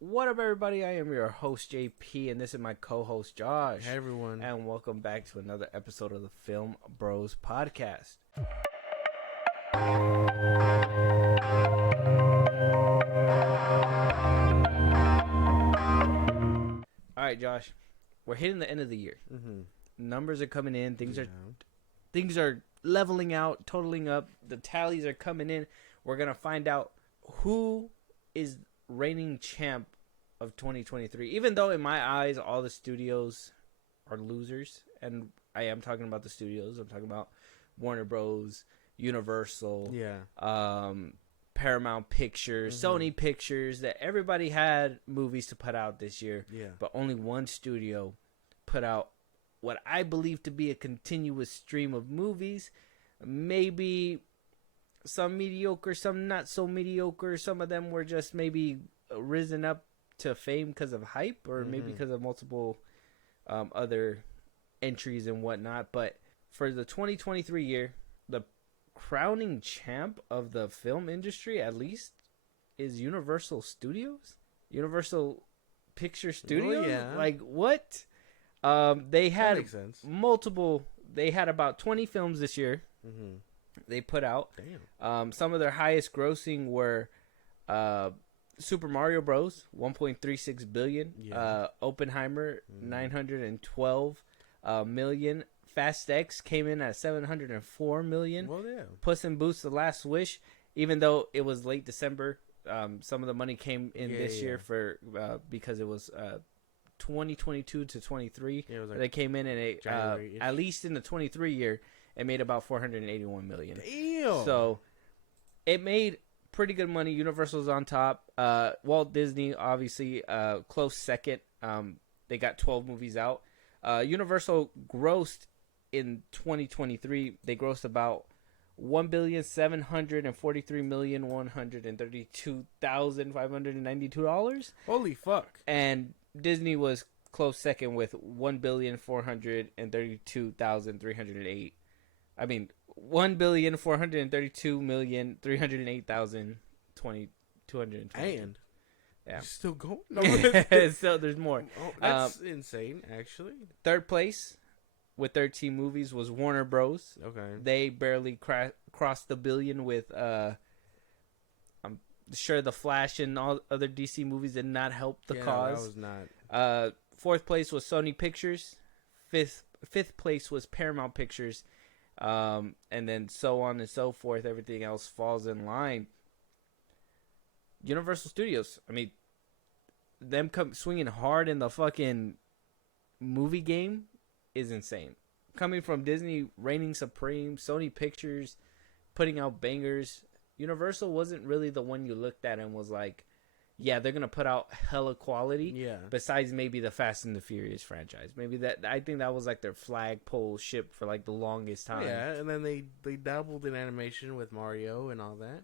What up, everybody? I am your host, JP, and this is my co-host, Josh. Hey, everyone. And welcome back to another episode of the Film Bros Podcast. All right, Josh. We're hitting the end of the year. Mm-hmm. Numbers are coming in. Things are leveling out, totaling up. The tallies are coming in. We're going to find out who is reigning champ of 2023. Even though in my eyes all the studios are losers, and I am talking about the studios. I'm talking about Warner Bros, Universal, Paramount Pictures, Sony Pictures, that everybody had movies to put out this year. Yeah. But only one studio put out what I believe to be a continuous stream of movies. Maybe some mediocre, some not so mediocre. Some of them were just maybe risen up to fame because of hype, or maybe because of multiple other entries and whatnot. But for the 2023 year, the crowning champ of the film industry, at least, is Universal Studios. Universal Picture Studios. Oh, yeah. Like, what? They had makes sense. They had about 20 films this year. They put out. Damn. Some of their highest grossing were Super Mario Bros. 1.36 billion. Yeah. Oppenheimer 912 million. Fast X came in at 704 million. Well, yeah. Puss in Boots: The Last Wish, even though it was late December, some of the money came in this year for because it was 2022 to 23. Yeah, it was like they came in, and it at least in the 23 year, it made about 481 million. Damn. So it made pretty good money. Universal's on top. Walt Disney, obviously, close second. They got 12 movies out. Universal grossed in 2023. They grossed about $1,743,132,592. Holy fuck. And Disney was close second with $1,432,308. I mean, $1,432,308,220. And yeah, still going. So there's more. Oh, that's insane, actually. Third place with 13 movies was Warner Bros. Okay. They barely crossed the billion with. I'm sure The Flash and all other DC movies did not help the cause. That was not. Fourth place was Sony Pictures. Fifth place was Paramount Pictures. And then so on and so forth. Everything else falls in line. Universal Studios. I mean, them swinging hard in the fucking movie game is insane. Coming from Disney reigning supreme, Sony Pictures putting out bangers. Universal wasn't really the one you looked at and was like, yeah, they're gonna put out hella quality. Yeah. Besides maybe the Fast and the Furious franchise, maybe I think that was like their flagpole ship for like the longest time. Yeah, and then they dabbled in animation with Mario and all that.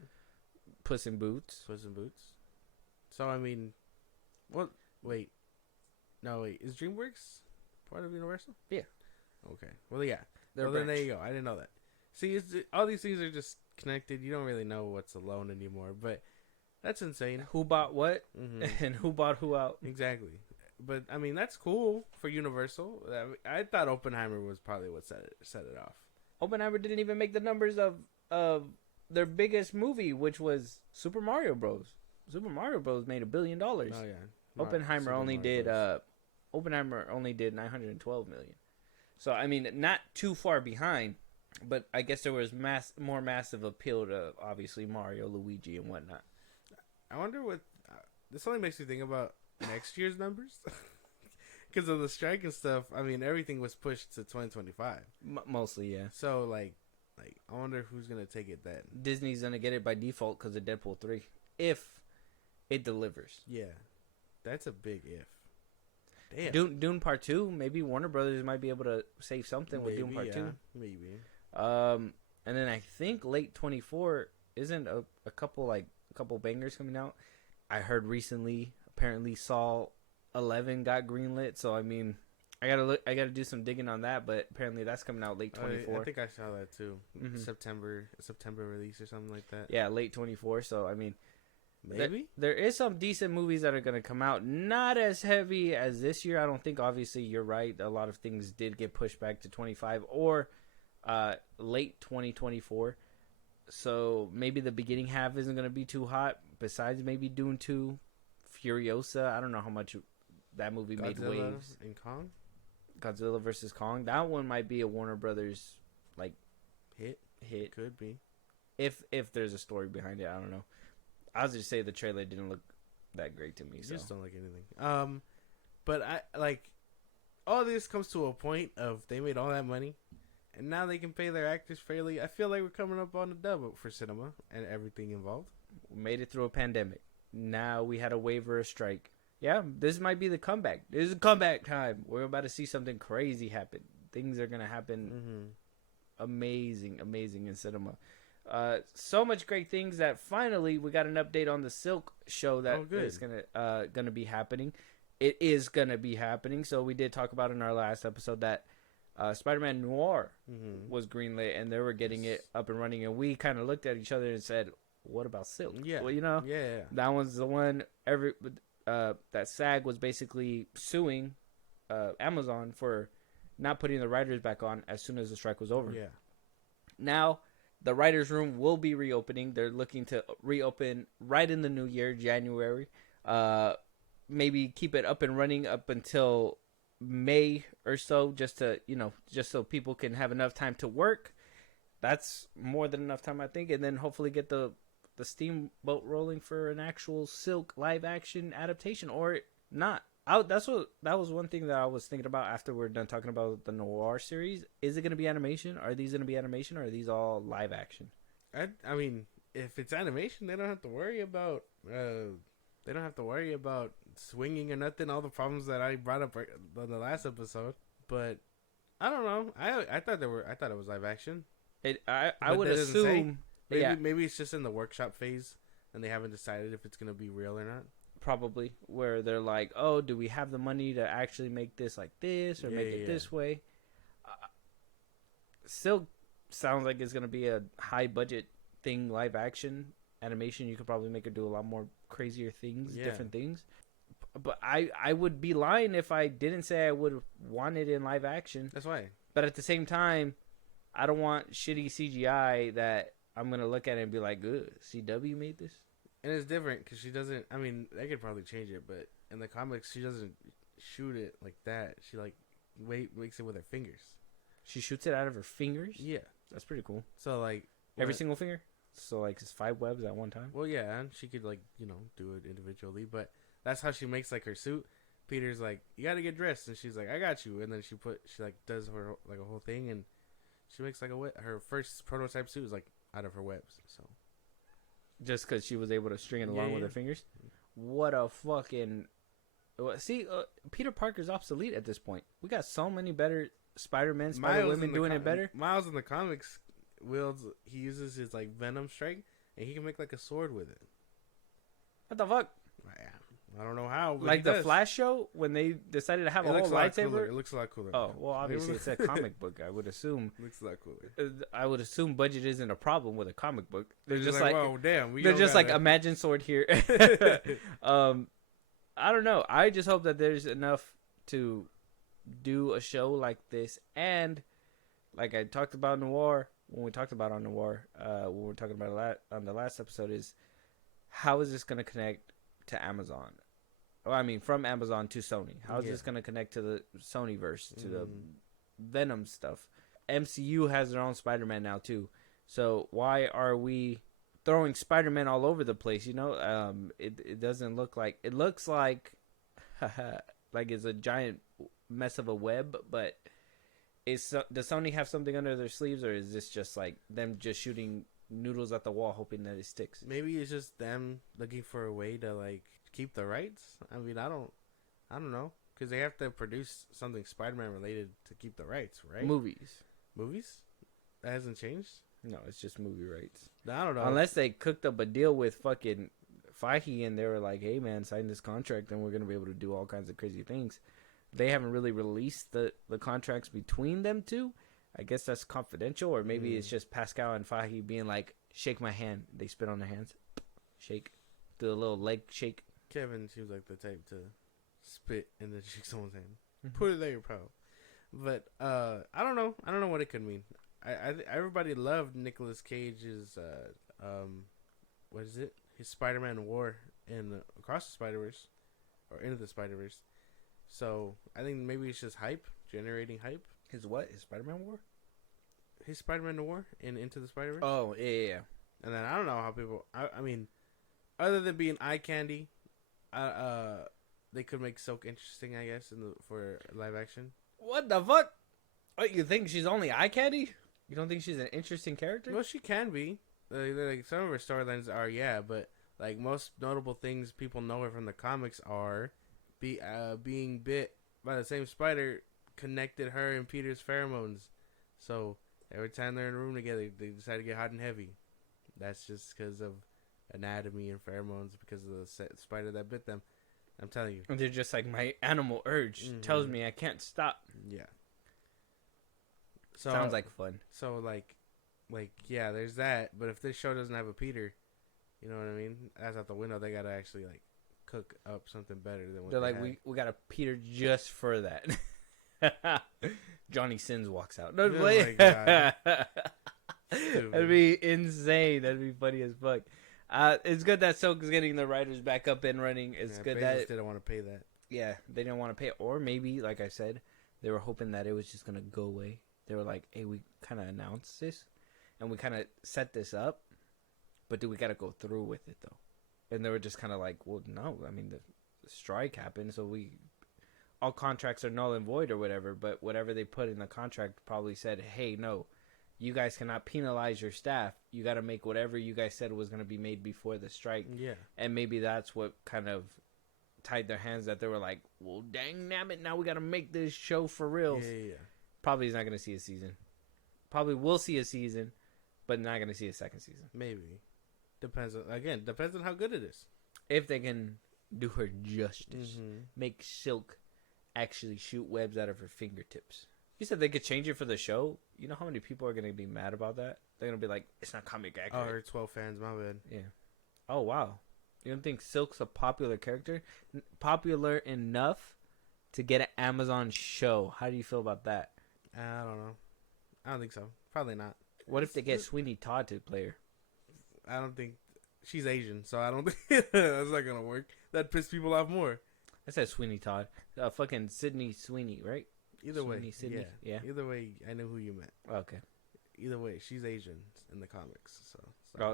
Puss in Boots. So I mean, what? Wait, no, wait. Is DreamWorks part of Universal? Yeah. Okay. Well, yeah. Their Well, then there branch. you go. I didn't know that. See, all these things are just connected. You don't really know what's alone anymore. But that's insane. Who bought what and who bought who out? Exactly. But I mean, that's cool for Universal. I thought Oppenheimer was probably what set it off. Oppenheimer didn't even make the numbers of their biggest movie, which was Super Mario Bros. Super Mario Bros. Made $1 billion. Oh yeah. Oppenheimer only did 912 million. So I mean, not too far behind, but I guess there was more massive appeal to obviously Mario, Luigi, and whatnot. I wonder what this only makes me think about next year's numbers because of the strike and stuff. I mean, everything was pushed to 2025. Mostly, yeah. So like I wonder who's gonna take it then. Disney's gonna get it by default because of Deadpool 3, if it delivers. Yeah, that's a big if. Damn. Dune Part 2, maybe Warner Brothers might be able to save something with Dune Part 2. Maybe. And then I think late 24 isn't a couple bangers coming out. I heard recently, apparently Saw 11 got greenlit. So I mean, I gotta do some digging on that. But apparently that's coming out late 24. I think I saw that too. September release or something like that. Yeah, late 24. So I mean, Maybe. There is some decent movies that are going to come out. Not as heavy as this year, I don't think. Obviously, you're right. A lot of things did get pushed back to 25 or late 2024. So maybe the beginning half isn't going to be too hot. Besides maybe Dune 2, Furiosa. I don't know how much that movie made waves. And Kong? Godzilla versus Kong. That one might be a Warner Brothers like hit. Could be. If there's a story behind it, I don't know. I was just say the trailer didn't look that great to me. You So. just don't like anything. But I like all this comes to a point of they made all that money, and now they can pay their actors fairly. I feel like we're coming up on a dub for cinema and everything involved. We made it through a pandemic. Now we had a waiver, a strike. Yeah, this might be the comeback. This is comeback time. We're about to see something crazy happen. Things are gonna happen. Amazing in cinema. So much great things that finally we got an update on the Silk show that is gonna be happening. It is gonna be happening. So we did talk about in our last episode that Spider-Man Noir was greenlit and they were getting it up and running, and we kind of looked at each other and said, "What about Silk?" Yeah, well, that one's the one. That SAG was basically suing Amazon for not putting the writers back on as soon as the strike was over. Yeah. Now the writers' room will be reopening. They're looking to reopen right in the new year, January. Maybe keep it up and running up until May or so, just so people can have enough time to work. That's more than enough time, I think, and then hopefully get the steamboat rolling for an actual Silk live action adaptation or not. That was one thing that I was thinking about after we're done talking about the Noir series. Is it going to be animation? Are these going to be animation, or are these all live action? I mean, if it's animation, they don't have to worry about swinging or nothing. All the problems that I brought up on the last episode, but I don't know. I thought it was live action. I would assume. Maybe it's just in the workshop phase, and they haven't decided if it's going to be real or not. Probably, where they're like, oh, do we have the money to actually make this like this or make it this way? Still sounds like it's going to be a high budget thing, live action animation. You could probably make it do a lot more crazier things, different things. But I would be lying if I didn't say I would want it in live action. That's why. But at the same time, I don't want shitty CGI that I'm going to look at it and be like, good, CW made this? And it's different because she doesn't. I mean, they could probably change it, but in the comics, she doesn't shoot it like that. She makes it with her fingers. She shoots it out of her fingers. Yeah, that's pretty cool. So like every single finger. So like it's 5 webs at one time. Well, yeah, and she could do it individually, but that's how she makes like her suit. Peter's like, you got to get dressed, and she's like, I got you, and then she does her like a whole thing, and she makes like her first prototype suit is like out of her webs. So. Just because she was able to string it along with her fingers. What a fucking... See, Peter Parker's obsolete at this point. We got so many better Spider-Men, Spider-Women doing it better. Miles in the comics he uses his like Venom strike, and he can make like a sword with it. What the fuck? I don't know how. Like the Flash show when they decided to have a whole lightsaber. It looks a lot cooler. Oh well, obviously it's a comic book. I would assume. Looks a lot cooler. I would assume budget isn't a problem with a comic book. They're just like, whoa, damn. They're just like imagine sword here. I don't know. I just hope that there's enough to do a show like this, and like I talked about Noir when we talked about on Noir, when we were talking about on the last episode, is how is this going to connect to Amazon? Well, I mean, from Amazon to Sony. How is this going to connect to the Sony verse, to the Venom stuff? MCU has their own Spider-Man now too. So why are we throwing Spider-Man all over the place? It doesn't look like, it looks like like it's a giant mess of a web, but does Sony have something under their sleeves, or is this just like them just shooting noodles at the wall hoping that it sticks? Maybe it's just them looking for a way to like keep the rights. I mean, I don't know, because they have to produce something Spider-Man related to keep the rights, right? Movies that hasn't changed. No, it's just movie rights. I don't know, unless they cooked up a deal with fucking Feige and they were like, hey man, sign this contract and we're gonna be able to do all kinds of crazy things. They haven't really released the contracts between them two. I guess that's confidential, or maybe it's just Pascal and Feige being like, shake my hand. They spit on their hands. Shake. Do a little leg shake. Kevin seems like the type to spit and then shake someone's hand. Mm-hmm. Put it there, pal. But I don't know. I don't know what it could mean. Everybody loved Nicolas Cage's what is it? His Spider-Man War in Across the Spider-Verse or Into the Spider-Verse. So I think maybe it's just hype, generating hype. His what? His Spider-Man War? His Spider-Man War in Into the Spider-Verse. Oh yeah. And then I don't know how people. I mean, other than being eye candy, they could make Silk interesting, I guess, for live action. What the fuck? What, you think she's only eye candy? You don't think she's an interesting character? Well, she can be. Like some of her storylines are, yeah, but like most notable things people know her from the comics are being bit by the same spider connected her and Peter's pheromones. So every time they're in a room together, they decide to get hot and heavy. That's just because of anatomy and pheromones, because of the spider that bit them. I'm telling you. And they're just like, my animal urge tells me I can't stop. Yeah. So, sounds like fun. So like yeah, there's that. But if this show doesn't have a Peter, you know what I mean? That's out the window. They gotta actually like cook up something better than what They're like, had. we got a Peter just for that. Johnny Sins walks out. No, Oh my God. That'd be insane. That'd be funny as fuck. It's good that Silk is getting the writers back up and running. It's good Bezos that didn't want to pay that. yeah, they didn't want to pay it. Or maybe, like I said, they were hoping that it was just gonna go away. They were like, hey, we kind of announced this and we kind of set this up, but do we got to go through with it though? And they were just kind of like, well, no, I mean, the strike happened, so all contracts are null and void or whatever, but whatever they put in the contract probably said, hey, no, you guys cannot penalize your staff. You got to make whatever you guys said was going to be made before the strike. Yeah. And maybe that's what kind of tied their hands, that they were like, well, dang nabbit, now we got to make this show for real. Yeah. Probably is not going to see a season. Probably will see a season, but not going to see a second season. Maybe. Depends on how good it is. If they can do her justice. Mm-hmm. Make Silk actually shoot webs out of her fingertips. You said they could change it for the show. You know how many people are going to be mad about that? They're going to be like, it's not comic accurate. Oh, her 12 fans, my bad. Yeah. Oh, wow. You don't think Silk's a popular character? Popular enough to get an Amazon show. How do you feel about that? I don't know. I don't think so. Probably not. What if they get Sweeney Todd to play her? I don't think she's Asian, so I don't think that's not gonna work. That piss people off more. I said Sweeney Todd. Fucking Sydney Sweeney, right? Either way, Sydney? Yeah. Either way, I know who you meant. Okay. Either way, she's Asian in the comics, so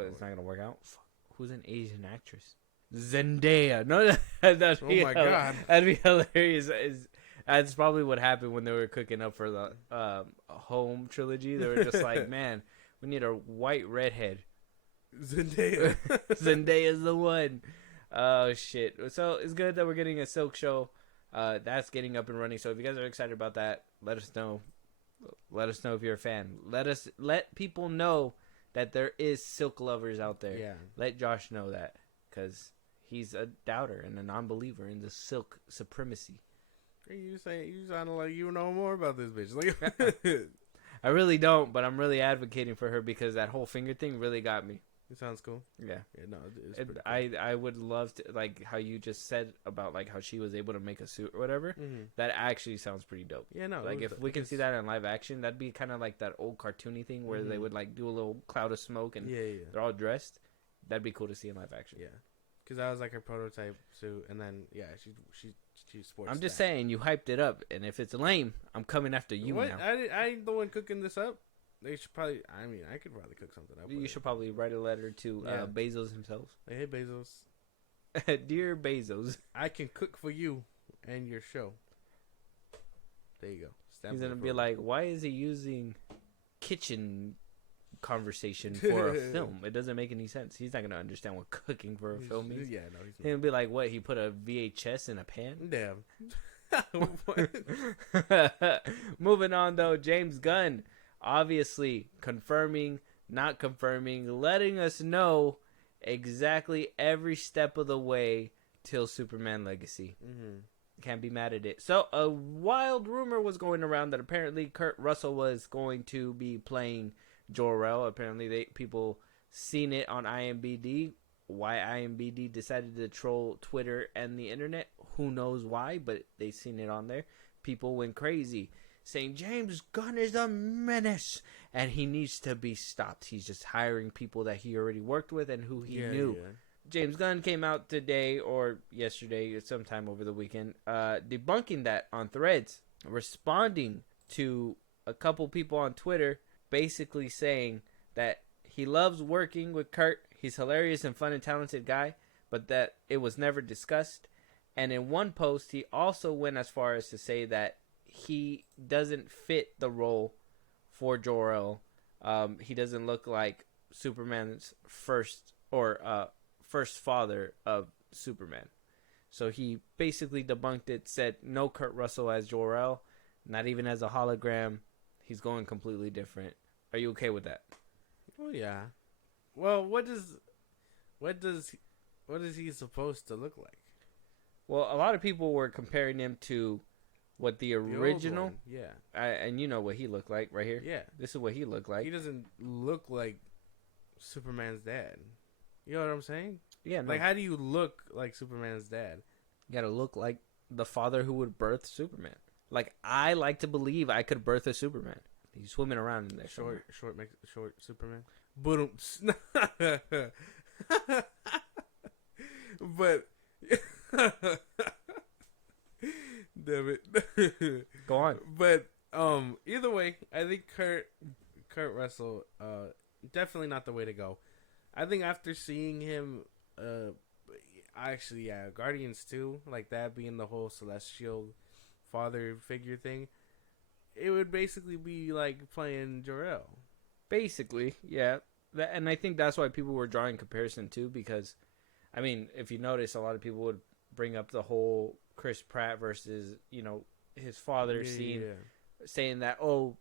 It's not gonna work out. Fuck. Who's an Asian actress? Zendaya. No, that'd be my God. That'd be hilarious. That's probably what happened when they were cooking up for the Home trilogy. They were just like, man, we need a white redhead. Zendaya. Zendaya's the one. Oh shit! So it's good that we're getting a Silk show. That's getting up and running. So if you guys are excited about that, let us know. Let us know if you're a fan. Let people know that there is Silk lovers out there. Yeah. Let Josh know that, because he's a doubter and a non-believer in the Silk supremacy. You sound like you know more about this bitch. Like, I really don't, but I'm really advocating for her because that whole finger thing really got me. it sounds cool. Yeah. Yeah, no, it's pretty cool. I would love to, like how you just said about like how she was able to make a suit or whatever. Mm-hmm. That actually sounds pretty dope. Yeah, no. Like if we can see that in live action, that'd be kind of like that old cartoony thing where they would like do a little cloud of smoke and they're all dressed. That'd be cool to see in live action. Yeah, because that was like her prototype suit, and then she sports. I'm just saying, you hyped it up, and if it's lame, I'm coming after you what? now. I ain't the one cooking this up. They should probably. I mean, I could probably cook something up. You should probably write a letter to Bezos himself. Hey Bezos, Dear Bezos, I can cook for you and your show. There you go. he's gonna be like, why is he using kitchen conversation for a film? It doesn't make any sense. He's not gonna understand what cooking for a film means. Yeah, no, he's He'll be like, what? He put a VHS in a pan? Damn. Moving on though, James Gunn obviously confirming, not confirming, letting us know exactly every step of the way till Superman Legacy. Can't be mad at it. So a wild rumor was going around that apparently Kurt Russell was going to be playing Jor-El. Apparently people seen it on IMDb. why IMBD decided to troll Twitter and the internet. Who knows why, but they seen it on there. People went crazy saying James Gunn is a menace and he needs to be stopped. He's just hiring people that he already worked with and who he knew. Yeah. James Gunn came out today or yesterday or sometime over the weekend debunking that on Threads, responding to a couple people on Twitter basically saying that he loves working with Kurt. He's hilarious and fun and talented guy, but that it was never discussed. And in one post, he also went as far as to say that he doesn't fit the role for Jor-El. He doesn't look like Superman's first father of Superman. So he basically debunked it, said no Kurt Russell as Jor-El, not even as a hologram. He's going completely different. Are you okay with that? Oh yeah. Well, what is he supposed to look like? Well, a lot of people were comparing him to what the original. Yeah. And you know what he looked like right here. Yeah. This is what he looked like. He doesn't look like Superman's dad. You know what I'm saying? Yeah. No. Like, how do you look like Superman's dad? You gotta look like the father who would birth Superman. Like, I like to believe I could birth a Superman. He's swimming around in there. Short Superman. Boom. But damn it. Go on. But either way, I think Kurt Russell definitely not the way to go. I think after seeing him Guardians 2, like that being the whole celestial father figure thing, it would basically be like playing Jor-El. Basically, yeah. And I think that's why people were drawing comparison too, because, I mean, if you notice, a lot of people would bring up the whole Chris Pratt versus, his father scene, saying that, oh,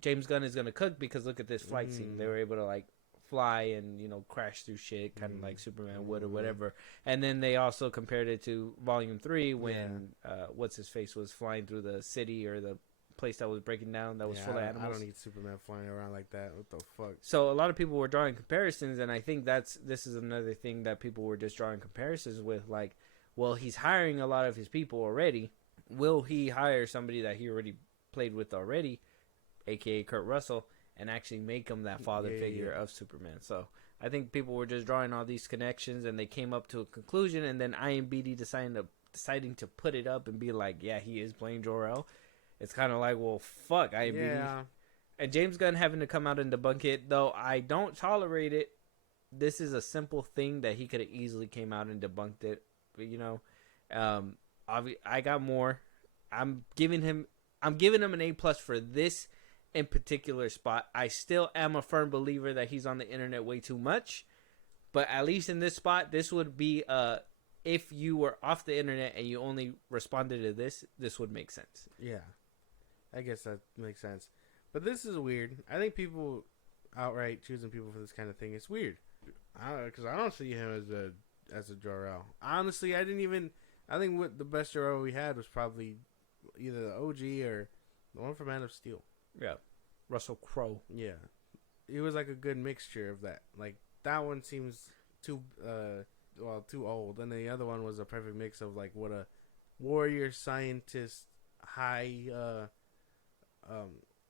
James Gunn is going to cook because look at this flight scene. They were able to, like, fly and, crash through shit, kind of like Superman would or whatever. And then they also compared it to Volume 3 when, what's-his-face was flying through the city or the place that was breaking down that was full of animals. I don't need Superman flying around like that. What the fuck? So a lot of people were drawing comparisons, and I think this is another thing that people were just drawing comparisons with, like, well, he's hiring a lot of his people already. Will he hire somebody that he already played with already, aka Kurt Russell, and actually make him that father figure of Superman? So I think people were just drawing all these connections, and they came up to a conclusion, and then IMBD deciding to put it up and be like, yeah, he is playing Jor-El. It's kind of like, well, fuck, IMBD. Yeah. And James Gunn having to come out and debunk it, though I don't tolerate it. This is a simple thing that he could have easily came out and debunked it. But, I got more. I'm giving him an A+ for this in particular spot. I still am a firm believer that he's on the internet way too much. But at least in this spot, this would be if you were off the internet and you only responded to this would make sense. Yeah. I guess that makes sense. But this is weird. I think people outright choosing people for this kind of thing is weird. Because I don't see him as a Jor-El. Honestly, I think what the best Jor-El we had was probably either the OG or the one from Man of Steel. Yeah. Russell Crowe. Yeah. It was like a good mixture of that. Like, that one seems too old. And the other one was a perfect mix of, like, what a warrior scientist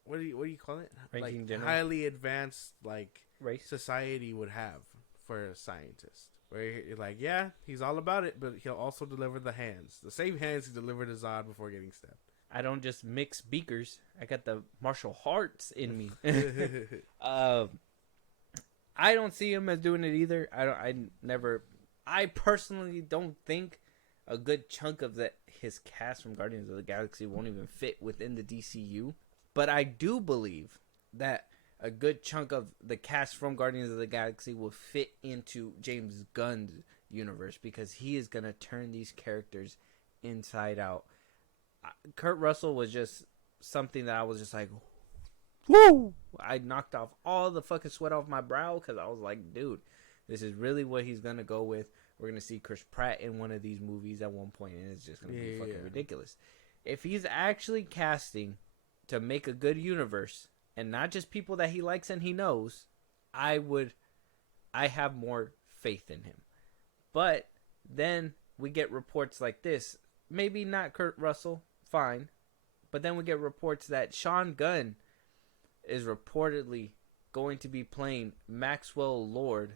what do you call it? Ranking like highly advanced like race society would have for a scientist. Where you're like, yeah, he's all about it, but he'll also deliver the hands. The same hands he delivered to Zod before getting stabbed. I don't just mix beakers. I got the martial arts in me. I don't see him as doing it either. I personally don't think a good chunk of his cast from Guardians of the Galaxy won't even fit within the DCU. But I do believe that a good chunk of the cast from Guardians of the Galaxy will fit into James Gunn's universe because he is going to turn these characters inside out. Kurt Russell was just something that I was just like, woo! I knocked off all the fucking sweat off my brow because I was like, dude, this is really what he's going to go with. We're going to see Chris Pratt in one of these movies at one point, and it's just going to be fucking ridiculous. If he's actually casting to make a good universe, and not just people that he likes and he knows, I have more faith in him. But then we get reports like this. Maybe not Kurt Russell, fine. But then we get reports that Sean Gunn is reportedly going to be playing Maxwell Lord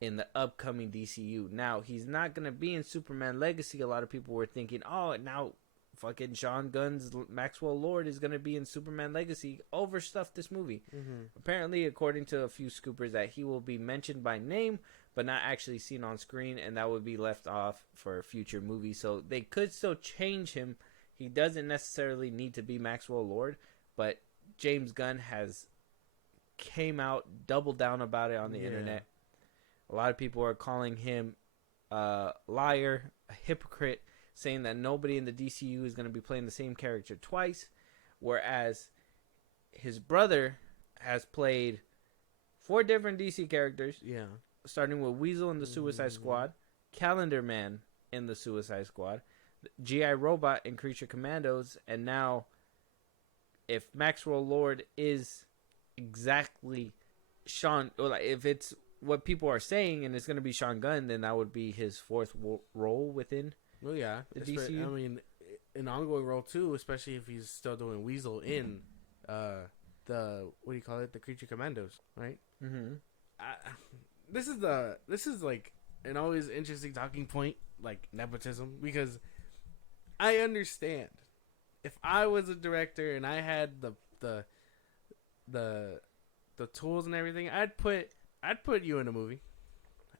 in the upcoming DCU. Now, he's not going to be in Superman Legacy. A lot of people were thinking, oh, now fucking Sean Gunn's Maxwell Lord is going to be in Superman Legacy. Overstuffed this movie. Mm-hmm. Apparently, according to a few scoopers, that he will be mentioned by name, but not actually seen on screen, and that would be left off for a future movie. So they could still change him. He doesn't necessarily need to be Maxwell Lord, but James Gunn has came out, doubled down about it on the internet. A lot of people are calling him a liar, a hypocrite, saying that nobody in the DCU is going to be playing the same character twice, whereas his brother has played 4 different DC characters. Yeah. Starting with Weasel in the Suicide Squad, Calendar Man in the Suicide Squad, G.I. Robot in Creature Commandos, and now, if Maxwell Lord is exactly Sean, or like if it's what people are saying and it's going to be Sean Gunn, then that would be his 4th role within the DCU. I mean, an ongoing role too, especially if he's still doing Weasel in the the Creature Commandos, right? Mm-hmm. This is like an always interesting talking point, like nepotism, because I understand if I was a director and I had the tools and everything, I'd put you in a movie.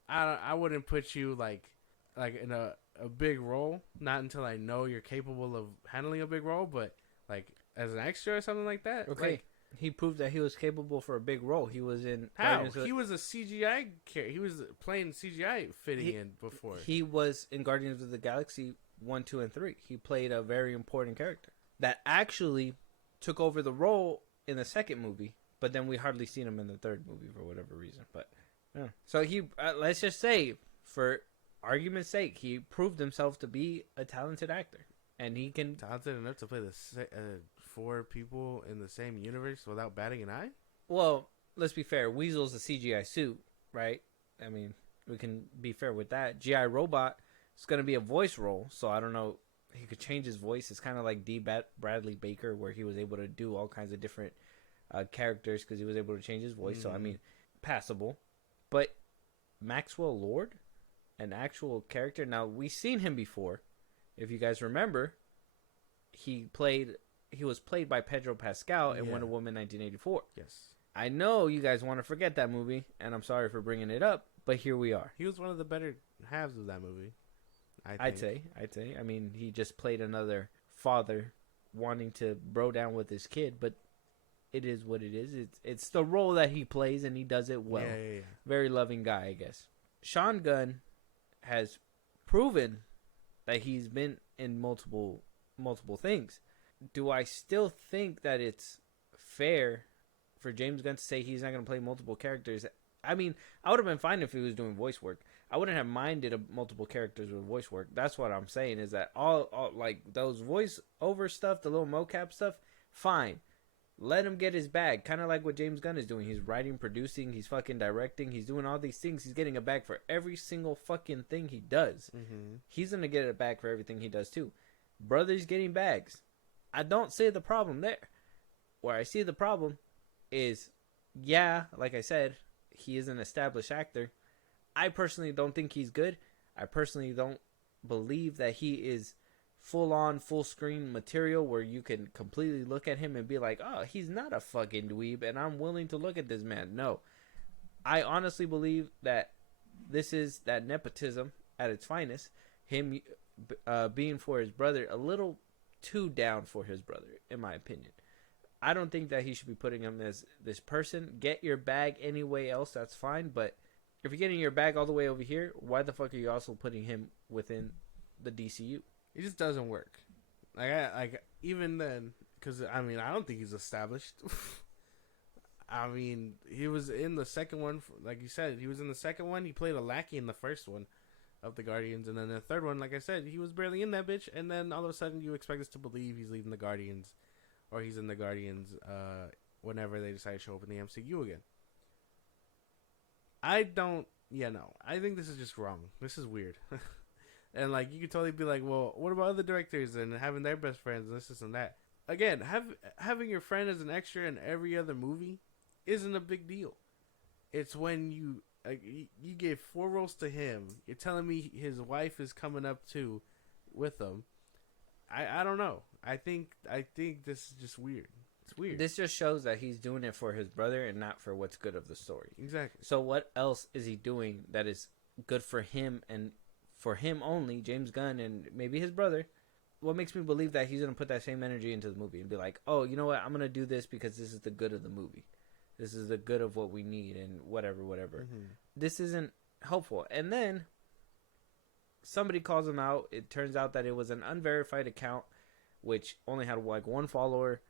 I wouldn't put you like in a big role, not until I know you're capable of handling a big role, but like as an extra or something like that. Okay. Like, he proved that he was capable for a big role. He was in... How? He was a CGI character. He was playing CGI fitting in before. He was in Guardians of the Galaxy 1, 2, and 3. He played a very important character that actually took over the role in the second movie, but then we hardly seen him in the third movie for whatever reason. But yeah. So he, let's just say, for argument's sake, he proved himself to be a talented actor. And he can... Talented enough to play the 4 people in the same universe without batting an eye? Well, let's be fair. Weasel's a CGI suit, right? I mean, we can be fair with that. G.I. Robot is going to be a voice role, so I don't know. He could change his voice. It's kind of like D. Bradley Baker, where he was able to do all kinds of different characters because he was able to change his voice. So, I mean, passable. But Maxwell Lord, an actual character. Now, we've seen him before. If you guys remember, he was played by Pedro Pascal in Wonder Woman 1984. Yes. I know you guys want to forget that movie, and I'm sorry for bringing it up, but here we are. He was one of the better halves of that movie, I'd say. I mean, he just played another father wanting to bro down with his kid, but it is what it is. It's the role that he plays, and he does it well. Yeah. Very loving guy, I guess. Sean Gunn has proven that he's been in multiple things. Do I still think that it's fair for James Gunn to say he's not going to play multiple characters? I mean, I would have been fine if he was doing voice work. I wouldn't have minded multiple characters with voice work. That's what I'm saying, is that all like those voice over stuff, the little mocap stuff, fine. Let him get his bag. Kind of like what James Gunn is doing. He's writing, producing, he's fucking directing. He's doing all these things. He's getting a bag for every single fucking thing he does. Mm-hmm. He's going to get a bag for everything he does too. Brother's getting bags. I don't see the problem there. Where I see the problem is, like I said, he is an established actor. I personally don't think he's good. I personally don't believe that he is full-on, full-screen material where you can completely look at him and be like, oh, he's not a fucking dweeb, and I'm willing to look at this man. No. I honestly believe that this is that nepotism at its finest. Him being for his brother a little too down for his brother, in my opinion. I don't think that he should be putting him as this person. Get your bag any way else, that's fine, but if you're getting your bag all the way over here, why the fuck are you also putting him within the DCU? It just doesn't work. Like even then, because I mean, I don't think he's established. I mean, he was in the second one, like you said. He was in the second one. He played a lackey in the first one of the Guardians, and then the third one, like I said, he was barely in that bitch. And then all of a sudden, you expect us to believe he's leaving the Guardians, or he's in the Guardians whenever they decide to show up in the MCU again. I don't Yeah, no. I think this is just wrong. This is weird. And like you could totally be like, well, what about other directors and having their best friends and this and that? Again, having your friend as an extra in every other movie isn't a big deal. It's when you gave 4 roles to him. You're telling me his wife is coming up too with him. I don't know. I think this is just weird. It's weird. This just shows that he's doing it for his brother and not for what's good of the story. Exactly. So what else is he doing that is good for him and for him only, James Gunn and maybe his brother? What makes me believe that he's going to put that same energy into the movie and be like, oh, you know what? I'm going to do this because this is the good of the movie. This is the good of what we need and whatever. Mm-hmm. This isn't helpful. And then somebody calls him out. It turns out that it was an unverified account, which only had like 1 follower.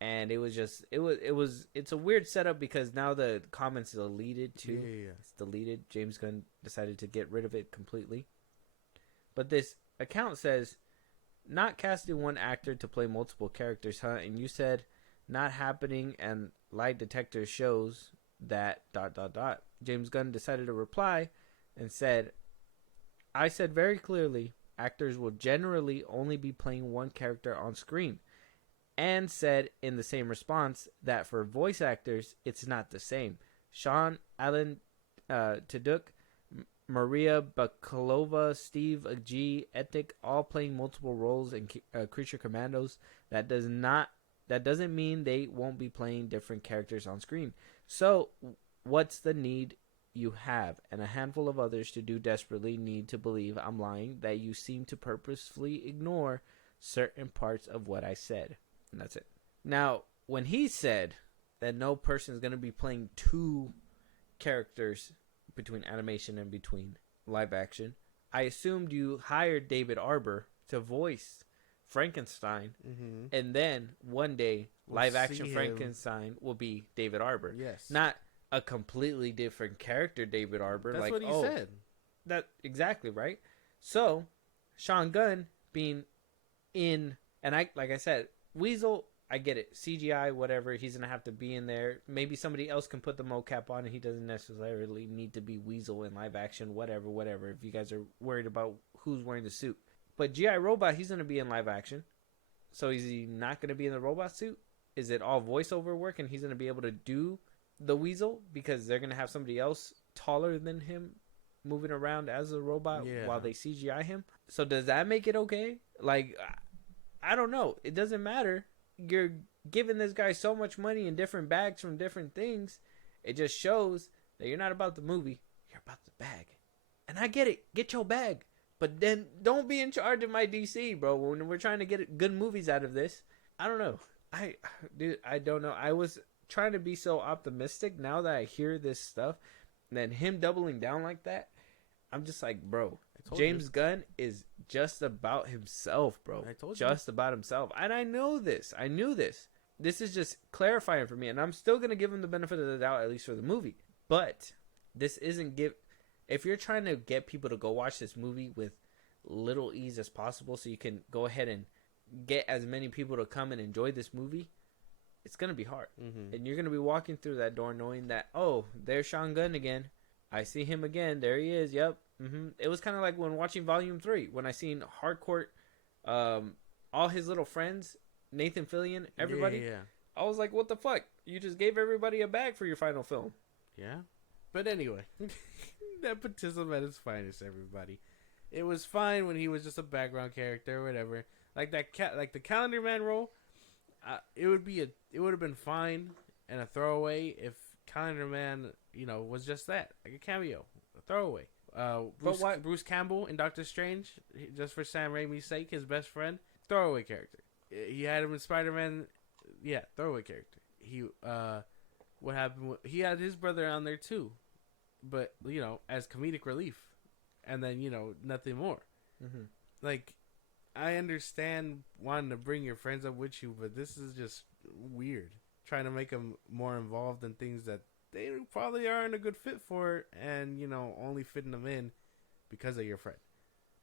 And it was just, it's a weird setup because now the comments are deleted too. Yeah. It's deleted. James Gunn decided to get rid of it completely. But this account says, not casting one actor to play multiple characters, huh? And you said not happening and lie detector shows that ... James Gunn decided to reply and said, I said very clearly, actors will generally only be playing one character on screen. And said in the same response that for voice actors, it's not the same. Sean Allen Taduk, Maria Bakalova, Steve G, Etik, all playing multiple roles in Creature Commandos. That doesn't mean they won't be playing different characters on screen. So, what's the need you have, and a handful of others to do desperately need to believe I'm lying, that you seem to purposefully ignore certain parts of what I said. And that's it. Now, when he said that no person is going to be playing 2 characters between animation and between live action, I assumed you hired David Arbor to voice Frankenstein, and then one day live action Frankenstein will be David Arbor. Yes. Not a completely different character, David Arbor. That's like, what he said. That exactly right. So, Sean Gunn being in, and like I said, Weasel, I get it. CGI, whatever. He's going to have to be in there. Maybe somebody else can put the mocap on and he doesn't necessarily need to be Weasel in live action, whatever. If you guys are worried about who's wearing the suit. But G.I. Robot, he's going to be in live action. So is he not going to be in the robot suit? Is it all voiceover work and he's going to be able to do the Weasel? Because they're going to have somebody else taller than him moving around as a robot while they CGI him. So does that make it okay? Like, I don't know. It doesn't matter. You're giving this guy so much money in different bags from different things. It just shows that you're not about the movie. You're about the bag. And I get it. Get your bag. But then don't be in charge of my DC, bro. When we're trying to get good movies out of this. I don't know. I don't know. I was trying to be so optimistic. Now that I hear this stuff, and then him doubling down like that, I'm just like, bro, James Gunn is just about himself, bro. I told you. Just about himself. And I know this. I knew this. This is just clarifying for me. And I'm still going to give him the benefit of the doubt, at least for the movie. But this isn't if you're trying to get people to go watch this movie with little ease as possible so you can go ahead and get as many people to come and enjoy this movie, it's going to be hard. Mm-hmm. And you're going to be walking through that door knowing that, oh, there's Sean Gunn again. I see him again. There he is. Yep. Mm-hmm. It was kind of like when watching Volume 3, when I seen Hardcourt, all his little friends, Nathan Fillion, everybody. Yeah. I was like, what the fuck? You just gave everybody a bag for your final film. Yeah. But anyway, nepotism at its finest, everybody. It was fine when he was just a background character or whatever. Like like the Calendar Man role, it would have been fine and a throwaway if Calendar Man, was just that, like a cameo, a throwaway. Bruce Campbell in Doctor Strange, just for Sam Raimi's sake, his best friend, throwaway character. He had him in Spider-Man, throwaway character. What happened? He had his brother on there too, but as comedic relief, and then nothing more. Mm-hmm. Like, I understand wanting to bring your friends up with you, but this is just weird. Trying to make them more involved in things that they probably aren't a good fit for, and only fitting them in because of your friend.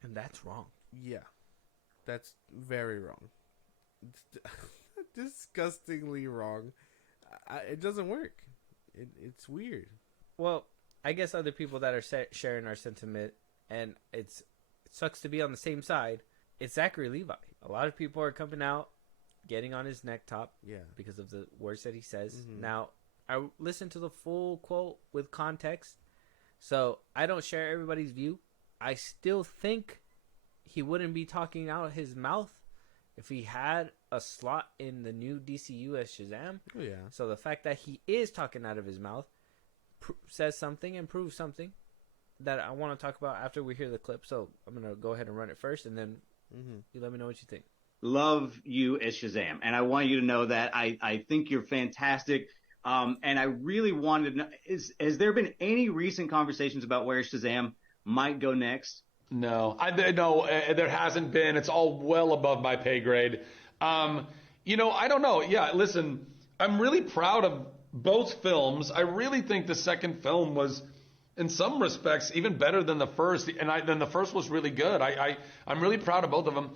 And that's wrong. Yeah, that's very wrong. It's disgustingly wrong. It doesn't work. It's weird. Well, I guess other people that are sharing our sentiment, and it sucks to be on the same side. It's Zachary Levi. A lot of people are coming out, getting on his neck top, because of the words that he says. Mm-hmm. Now, I listened to the full quote with context, so I don't share everybody's view. I still think he wouldn't be talking out his mouth if he had a slot in the new DCU as Shazam. Oh, yeah. So the fact that he is talking out of his mouth says something and proves something that I want to talk about after we hear the clip. So I'm going to go ahead and run it first, and then you let me know what you think. Love you as Shazam, and I want you to know that I think you're fantastic. And I really wanted to know, has there been any recent conversations about where Shazam might go next? No, there hasn't been. It's all well above my pay grade. I don't know. Yeah, listen, I'm really proud of both films. I really think the second film was, in some respects, even better than the first. And then the first was really good. I'm really proud of both of them.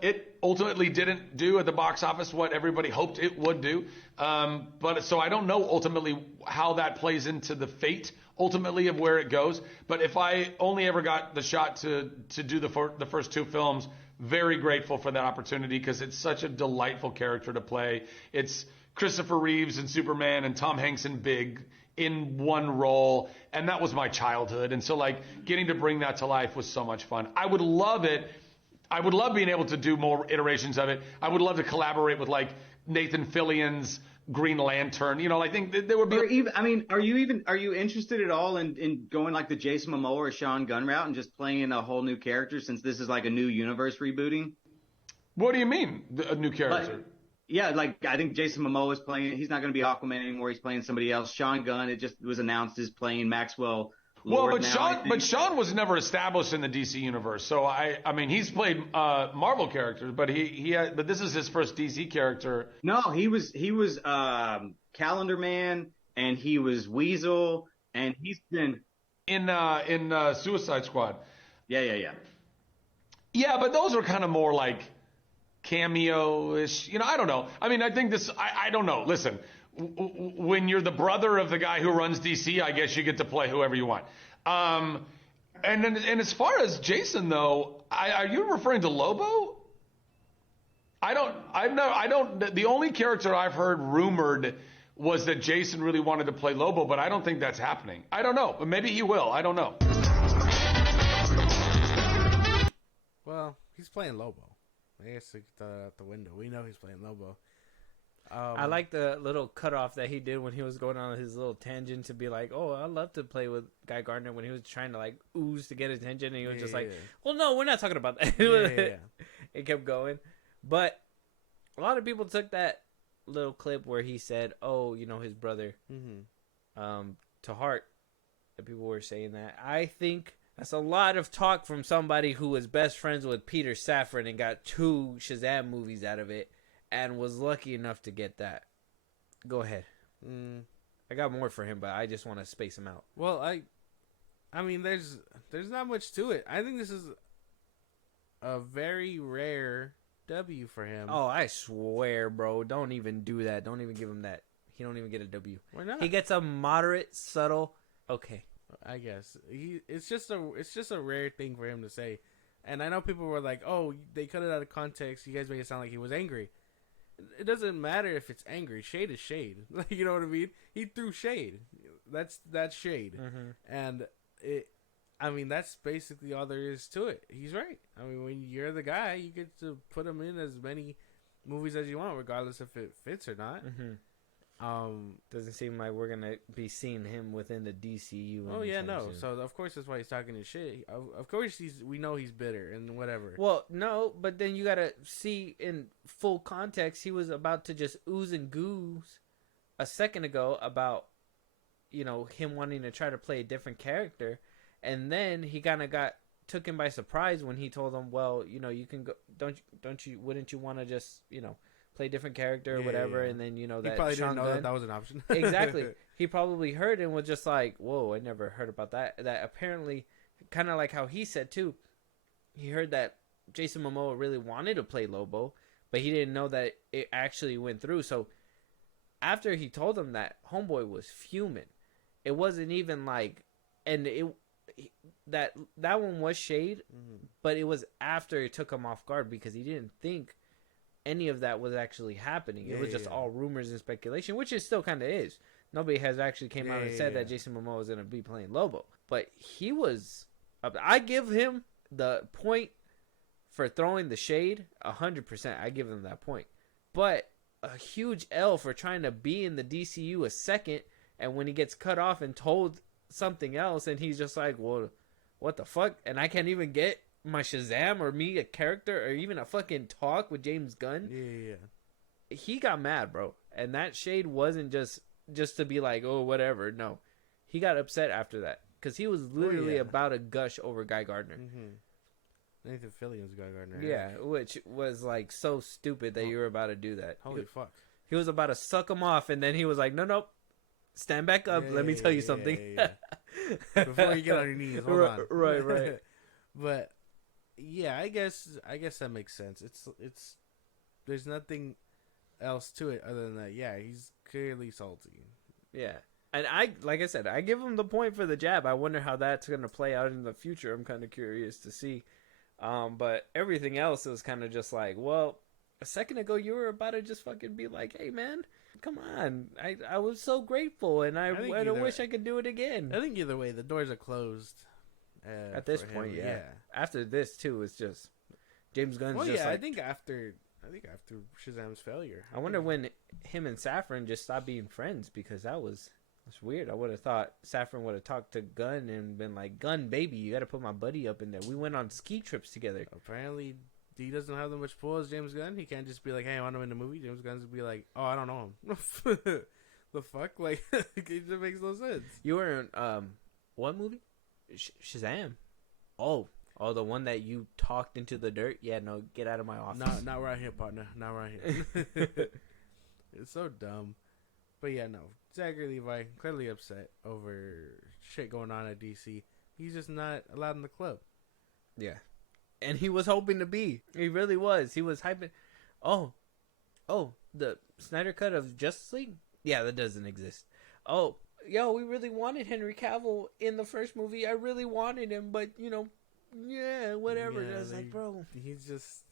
It ultimately didn't do at the box office what everybody hoped it would do. But so I don't know ultimately how that plays into the fate ultimately of where it goes. But if I only ever got the shot to do the first two films, very grateful for that opportunity because it's such a delightful character to play. It's Christopher Reeves and Superman and Tom Hanks and Big in one role. And that was my childhood. And so getting to bring that to life was so much fun. I would love it. I would love being able to do more iterations of it. I would love to collaborate with Nathan Fillion's Green Lantern. I think there would be. Are you interested at all in going the Jason Momoa or Sean Gunn route and just playing a whole new character since this is a new universe rebooting? What do you mean a new character? I think Jason Momoa is playing. He's not going to be Aquaman anymore. He's playing somebody else. Sean Gunn, it just was announced, is playing Maxwell. Lord but Sean was never established in the DC universe. So he's played Marvel characters, but but this is his first DC character. No, he was Calendar Man, and he was Weasel, and he's been in Suicide Squad. Yeah. Yeah, but those are kind of more cameo-ish. I don't know. I think this. I don't know. Listen. When you're the brother of the guy who runs DC, I guess you get to play whoever you want. And as far as Jason, though, are you referring to Lobo? The only character I've heard rumored was that Jason really wanted to play Lobo, but I don't think that's happening. I don't know, but maybe he will. I don't know. Well, he's playing Lobo. I guess we throw that out the window. We know he's playing Lobo. I like the little cutoff that he did when he was going on his little tangent to be like, oh, I'd love to play with Guy Gardner when he was trying to ooze to get attention. And he was well, no, we're not talking about that. It kept going. But a lot of people took that little clip where he said, oh, his brother to heart. And people were saying that. I think that's a lot of talk from somebody who was best friends with Peter Safran and got 2 Shazam movies out of it. And was lucky enough to get that. Go ahead. I got more for him, but I just want to space him out. Well, there's not much to it. I think this is a very rare W for him. Oh, I swear, bro. Don't even do that. Don't even give him that. He don't even get a W. Why not? He gets a moderate, subtle. Okay. I guess it's just a rare thing for him to say. And I know people were like, "Oh, they cut it out of context. You guys make it sound like he was angry." It doesn't matter if it's angry. Shade is shade. You know what I mean? He threw shade. That's shade. And that's basically all there is to it. He's right. When you're the guy, you get to put him in as many movies as you want, regardless if it fits or not. Doesn't seem like we're gonna be seeing him within the DCU. Oh yeah, no. So of course that's why he's talking his shit. Of course we know he's bitter and whatever. Well, no, but then you gotta see in full context. He was about to just ooze and goose a second ago about him wanting to try to play a different character, and then he kind of took him by surprise when he told him, well, you can go. Wouldn't you want to just play a different character or whatever, and then that he probably Sean didn't know Gunn, that was an option. Exactly. He probably heard and was just like, whoa, I never heard about that. That apparently, kind of like how he said too, he heard that Jason Momoa really wanted to play Lobo, but he didn't know that it actually went through. So after he told him that, homeboy was fuming, it wasn't even like, and that one was shade, but it was after it took him off guard because he didn't think any of that was actually happening. It was just all rumors and speculation, which it still kind of is. Nobody has actually came out and said that Jason Momoa was going to be playing Lobo, but he was. I give him the point for throwing the shade 100%. I give him that point, but a huge L for trying to be in the DCU a second, and when he gets cut off and told something else, and he's just like, well, what the fuck? And I can't even get my Shazam or me a character or even a fucking talk with James Gunn. Yeah. He got mad, bro. And that shade wasn't just to be like, oh, whatever. No. He got upset after that because he was literally about to gush over Guy Gardner. Nathan Fillion's Guy Gardner. Yeah, which was like so stupid that you were about to do that. Holy fuck. He was about to suck him off, and then he was like, no. Stand back up. Let me tell you something. Before you get on your knees, hold on. Right. But yeah, I guess that makes sense. It's there's nothing else to it other than that. Yeah, he's clearly salty. Yeah, and like I said, I give him the point for the jab. I wonder how that's gonna play out in the future. I'm kind of curious to see. But everything else is kind of just like, well, a second ago you were about to just fucking be like, hey man. Come on. I was so grateful, and I wish I could do it again. I think either way, the doors are closed. At this point, yeah. After this, too, it's just James Gunn's just like... I think after Shazam's failure. I wonder when him and Safran just stopped being friends, because that's weird. I would have thought Safran would have talked to Gunn and been like, Gunn, baby, you got to put my buddy up in there. We went on ski trips together. Apparently... he doesn't have that much pull as James Gunn. He can't just be like, hey, I want him in the movie. James Gunn's be like, oh, I don't know him. The fuck? Like, it just makes no sense. You were in, what movie? Shazam. Oh, the one that you talked into the dirt? Yeah, no, get out of my office. Not right here, partner. Not right here. It's so dumb. But yeah, no. Zachary Levi, clearly upset over shit going on at DC. He's just not allowed in the club. Yeah. And he was hoping to be. He really was. He was hyping. Oh, the Snyder Cut of Justice League? Yeah, that doesn't exist. Oh, yo, we really wanted Henry Cavill in the first movie. I really wanted him, but, yeah, whatever. Yeah, I was like, bro. He's just...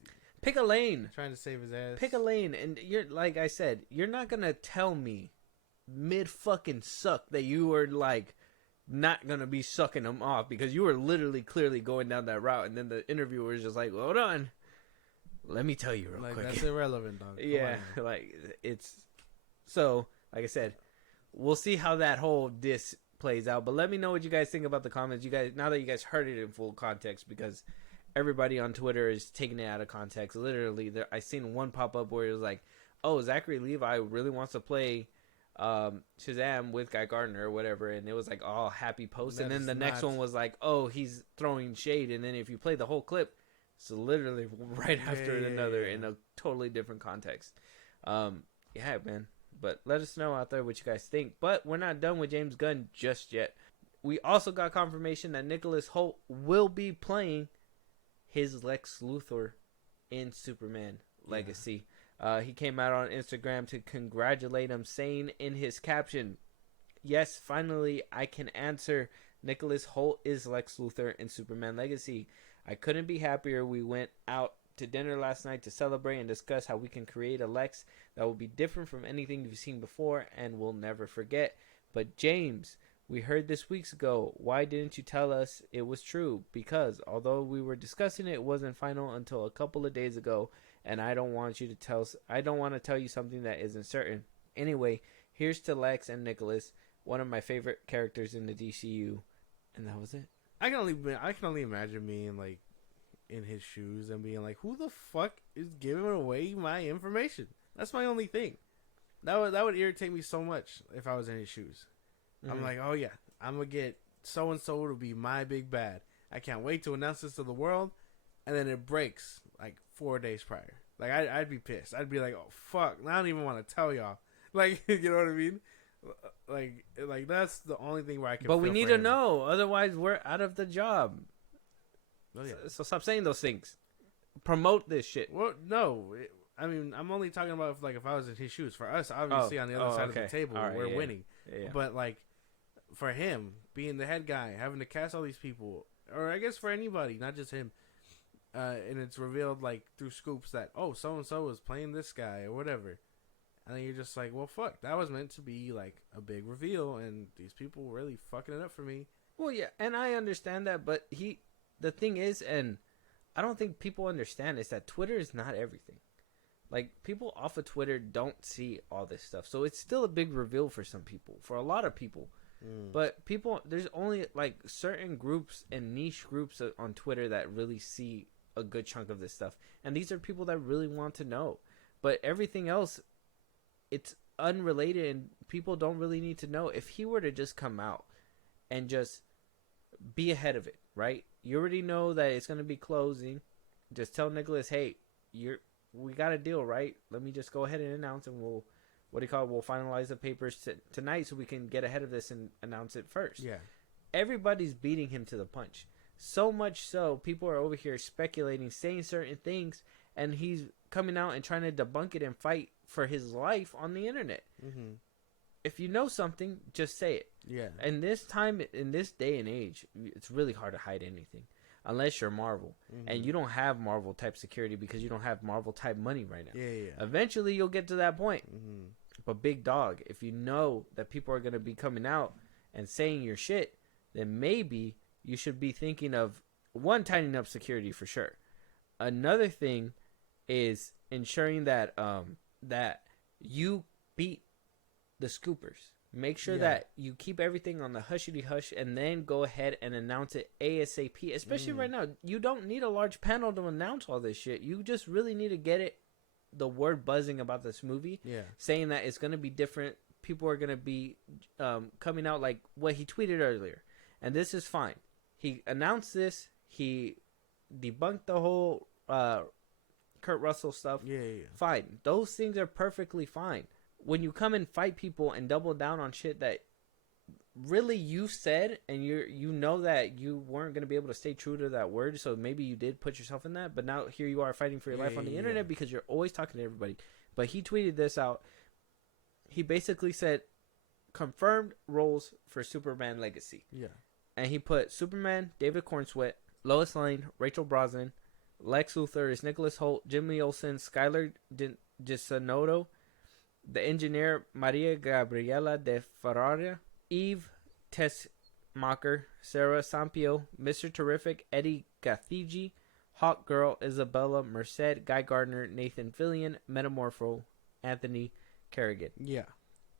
pick a lane. Trying to save his ass. Pick a lane. And you're, like I said, you're not going to tell me mid-fucking-suck that you were, like... not gonna be sucking them off because you were literally clearly going down that route, and then the interviewer was just like, well, hold on, let me tell you real quick. That's irrelevant, dog. Yeah, like it's so. Like I said, we'll see how that whole diss plays out. But let me know what you guys think about the comments. You guys, now that you guys heard it in full context, because everybody on Twitter is taking it out of context. Literally, I seen one pop up where it was like, oh, Zachary Levi really wants to play Shazam with Guy Gardner or whatever, and it was like all happy post, and then the next one was like, oh, he's throwing shade, and then if you play the whole clip, it's literally right after another in a totally different context. Yeah, man. But let us know out there what you guys think. But we're not done with James Gunn just yet. We also got confirmation that Nicholas Hoult will be playing his Lex Luthor in Superman Legacy. He came out on Instagram to congratulate him, saying in his caption, yes, finally I can answer. Nicholas Hoult is Lex Luthor in Superman Legacy. I couldn't be happier. We went out to dinner last night to celebrate and discuss how we can create a Lex that will be different from anything you've seen before and we'll never forget. But James, we heard this weeks ago. Why didn't you tell us it was true? Because although we were discussing it, it wasn't final until a couple of days ago. And I don't want to tell you something that isn't certain. Anyway, here's to Lex and Nicholas, one of my favorite characters in the DCU, and that was it. I can only imagine being like in his shoes and being like, who the fuck is giving away my information? That's my only thing. That would irritate me so much if I was in his shoes. Mm-hmm. I'm like, oh yeah, I'm gonna get so and so to be my big bad. I can't wait to announce this to the world, and then it breaks like 4 days prior. Like I'd be pissed. I'd be like, oh fuck, I don't even want to tell y'all. Like, you know what I mean? Like that's the only thing where I can. But we need to know, otherwise we're out of the job. Oh yeah. So stop saying those things. Promote this shit. Well, no. I mean, I'm only talking about if I was in his shoes. For us, obviously, on the other side of the table, we're winning. Yeah. But like, for him being the head guy, having to cast all these people, or I guess for anybody, not just him. And it's revealed like through scoops that so and so was playing this guy or whatever, and then you're just like, well, fuck, that was meant to be like a big reveal, and these people really fucking it up for me. Well, yeah, and I understand that, but the thing is, and I don't think people understand, is that Twitter is not everything. Like, people off of Twitter don't see all this stuff, so it's still a big reveal for some people, for a lot of people. But people, there's only like certain groups and niche groups on Twitter that really see a good chunk of this stuff, and these are people that really want to know. But everything else, it's unrelated, and people don't really need to know. If he were to just come out and just be ahead of it, right? You already know that it's going to be closing. Just tell Nicholas, hey, we got a deal, right? Let me just go ahead and announce, and we'll finalize the papers tonight so we can get ahead of this and announce it first. Yeah. Everybody's beating him to the punch. So much so, people are over here speculating, saying certain things, and he's coming out and trying to debunk it and fight for his life on the internet. Mm-hmm. If you know something, just say it. Yeah. And this time, in this day and age, it's really hard to hide anything. Unless you're Marvel. Mm-hmm. And you don't have Marvel type security because you don't have Marvel type money right now. Yeah. Eventually, you'll get to that point. Mm-hmm. But big dog, if you know that people are going to be coming out and saying your shit, then maybe you should be thinking of, one, tightening up security for sure. Another thing is ensuring that that you beat the scoopers. Make sure that you keep everything on the hushity hush, and then go ahead and announce it ASAP. Especially right now, you don't need a large panel to announce all this shit. You just really need to get the word buzzing about this movie. Yeah. Saying that it's going to be different. People are going to be coming out like what he tweeted earlier. And this is fine. He announced this. He debunked the whole Kurt Russell stuff. Yeah. Fine. Those things are perfectly fine. When you come and fight people and double down on shit that really you said, and you know that you weren't going to be able to stay true to that word, so maybe you did put yourself in that, but now here you are fighting for your life on the internet because you're always talking to everybody. But he tweeted this out. He basically said, confirmed roles for Superman Legacy. Yeah. And he put Superman, David Cornsweet, Lois Lane, Rachel Brosnan, Lex Luthor is Nicholas Hoult, Jimmy Olsen, Skylar Gisonoto, the engineer Maria Gabriela de Ferrara, Eve Tessmacher, Sarah Sampio, Mr. Terrific, Eddie Gathigi, Hawk Girl, Isabella Merced, Guy Gardner, Nathan Fillion, Metamorpho, Anthony Kerrigan. Yeah.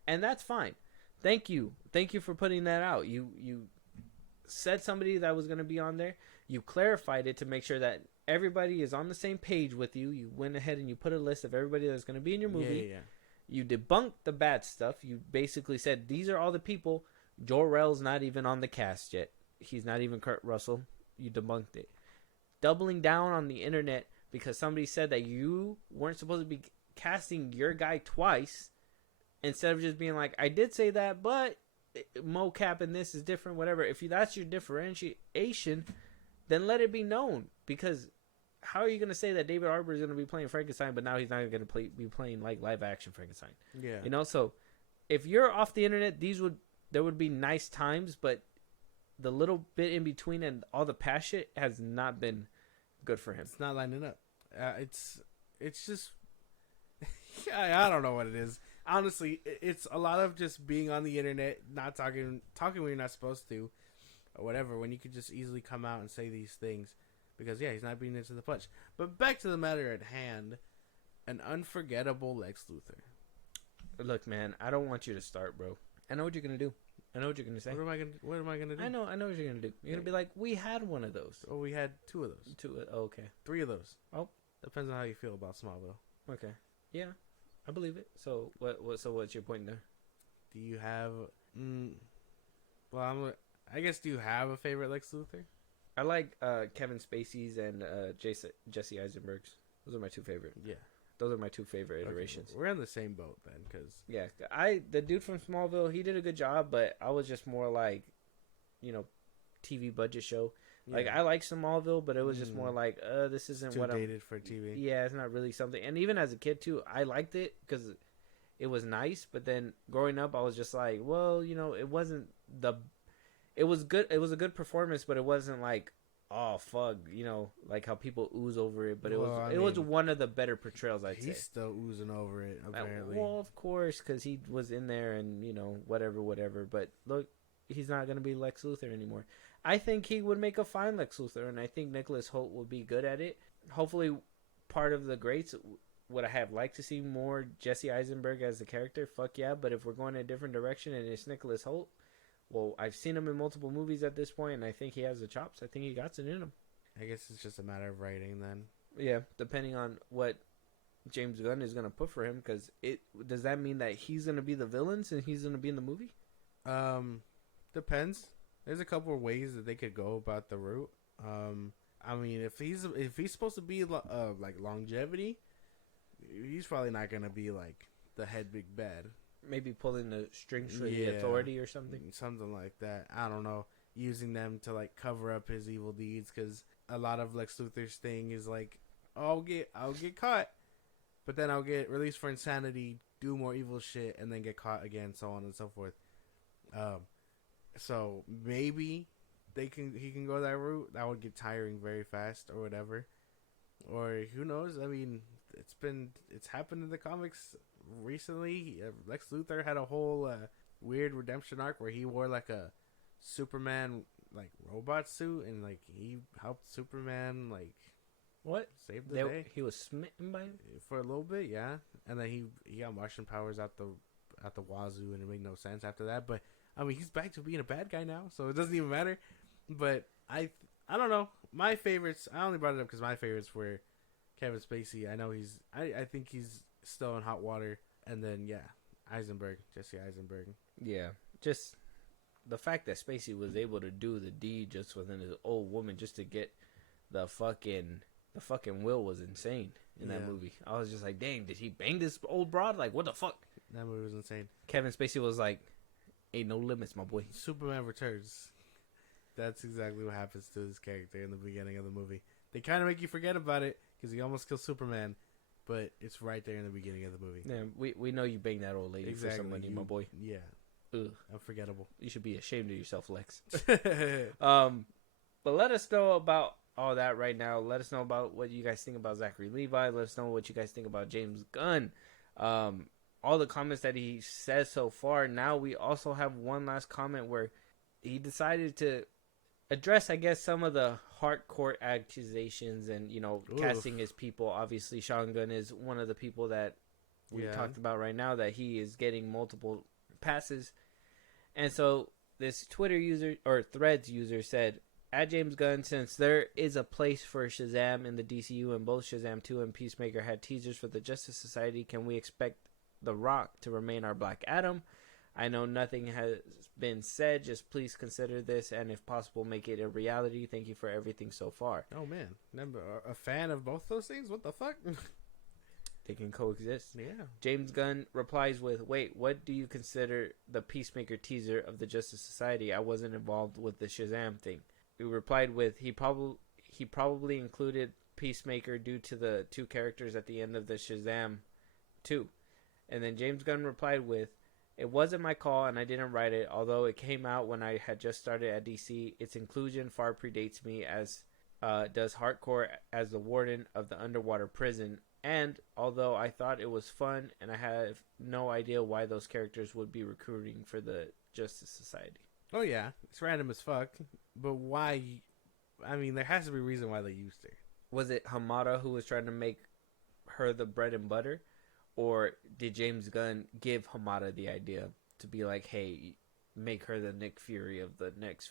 And that's fine. Thank you. Thank you for putting that out. You said somebody that was going to be on there. You clarified it to make sure that everybody is on the same page with you. You went ahead and you put a list of everybody that's going to be in your movie. Yeah. You debunked the bad stuff. You basically said, these are all the people. Jor-El's not even on the cast yet. He's not even Kurt Russell. You debunked it. Doubling down on the internet because somebody said that you weren't supposed to be casting your guy twice, instead of just being like, I did say that, but mocap and this is different, whatever. If that's your differentiation, then let it be known. Because how are you going to say that David Harbour is going to be playing Frankenstein, but now he's not going to be playing like live action Frankenstein? Yeah. You know, so if you're off the internet, there would be nice times, but the little bit in between and all the past shit has not been good for him. It's not lining up. It's just I don't know what it is. Honestly, it's a lot of just being on the internet, not talking when you're not supposed to, or whatever. When you could just easily come out and say these things, because he's not being into the punch. But back to the matter at hand, an unforgettable Lex Luthor. Look, man, I don't want you to start, bro. I know what you're gonna do. I know what you're gonna say. What am I gonna do? I know what you're gonna do. You're gonna be like, we had one of those. Oh, we had 2 of those. 2. Oh, okay. 3 of those. Oh, depends on how you feel about Smallville. Okay. Yeah, I believe it. So what's your point there? Do you have? I guess, do you have a favorite Lex Luthor? I like Kevin Spacey's and Jesse Eisenberg's. Those are my 2 favorite. Yeah. Those are my 2 favorite iterations. We're in the same boat then, because Yeah, the dude from Smallville, he did a good job, but I was just more like, TV budget show. Like, I like Smallville, but it was just more like, this isn't too what I'm... dated for TV. Yeah, it's not really something. And even as a kid, too, I liked it because it was nice. But then growing up, I was just like, well, it wasn't the. It was good. It was a good performance, but it wasn't like, oh fuck, like how people ooze over it. But it was one of the better portrayals. I'd say he's still oozing over it. Apparently, well, of course, because he was in there and whatever. But look, he's not gonna be Lex Luthor anymore. I think he would make a fine Lex Luthor, and I think Nicholas Hoult would be good at it. Hopefully, part of the greats. Would I have liked to see more Jesse Eisenberg as the character? Fuck yeah! But if we're going in a different direction and it's Nicholas Hoult, well, I've seen him in multiple movies at this point, and I think he has the chops. I think he got it in him. I guess it's just a matter of writing then. Yeah, depending on what James Gunn is going to put for him, because does that mean that he's going to be the villain and he's going to be in the movie? Depends. There's a couple of ways that they could go about the route. I mean, if he's supposed to be like longevity, he's probably not gonna be like the head big bad. Maybe pulling the strings for the Authority or something. Something like that. I don't know. Using them to like cover up his evil deeds, because a lot of Lex Luthor's thing is like, I'll get caught, but then I'll get released for insanity, do more evil shit, and then get caught again, so on and so forth. So maybe he can go that route. That would get tiring very fast, or whatever. Or who knows? I mean, it's happened in the comics recently. Lex Luthor had a whole weird redemption arc where he wore like a Superman like robot suit, and like he helped Superman like save the day. He was smitten by him for a little bit, yeah. And then he got Martian powers out the wazoo, and it made no sense after that. But I mean, he's back to being a bad guy now, so it doesn't even matter. But I don't know. My favorites, I only brought it up because my favorites were Kevin Spacey. I know I think he's still in hot water. And then, Jesse Eisenberg. Yeah, just the fact that Spacey was able to do the deed just within his old woman just to get the fucking will was insane in that movie. I was just like, dang, did he bang this old broad? Like, what the fuck? That movie was insane. Kevin Spacey was like, ain't no limits, my boy. Superman Returns. That's exactly what happens to his character in the beginning of the movie. They kind of make you forget about it because he almost kills Superman, but it's right there in the beginning of the movie. Yeah, we know you banged that old lady for some money, my boy. Yeah. Ugh. Unforgettable. You should be ashamed of yourself, Lex. But let us know about all that right now. Let us know about what you guys think about Zachary Levi. Let us know what you guys think about James Gunn. All the comments that he says so far. Now we also have one last comment where he decided to address, I guess, some of the hardcore accusations and, casting his people. Obviously, Sean Gunn is one of the people that we talked about right now, that he is getting multiple passes. And so this Twitter user or Threads user said, at James Gunn, since there is a place for Shazam in the DCU and both Shazam 2 and Peacemaker had teasers for the Justice Society, can we expect The Rock to remain our Black Adam? I know nothing has been said. Just please consider this, and if possible, make it a reality. Thank you for everything so far. Oh, man. A fan of both those things? What the fuck? They can coexist. Yeah. James Gunn replies with, wait, what do you consider the Peacemaker teaser of the Justice Society? I wasn't involved with the Shazam thing. He replied with, he probably included Peacemaker due to the two characters at the end of the Shazam 2. And then James Gunn replied with, it wasn't my call and I didn't write it, although it came out when I had just started at DC. Its inclusion far predates me, as does Hardcore as the warden of the underwater prison. And although I thought it was fun, and I have no idea why those characters would be recruiting for the Justice Society. Oh yeah, it's random as fuck. But why? I mean, there has to be a reason why they used her. Was it Hamada who was trying to make her the bread and butter? Or did James Gunn give Hamada the idea to be like, hey, make her the Nick Fury of the next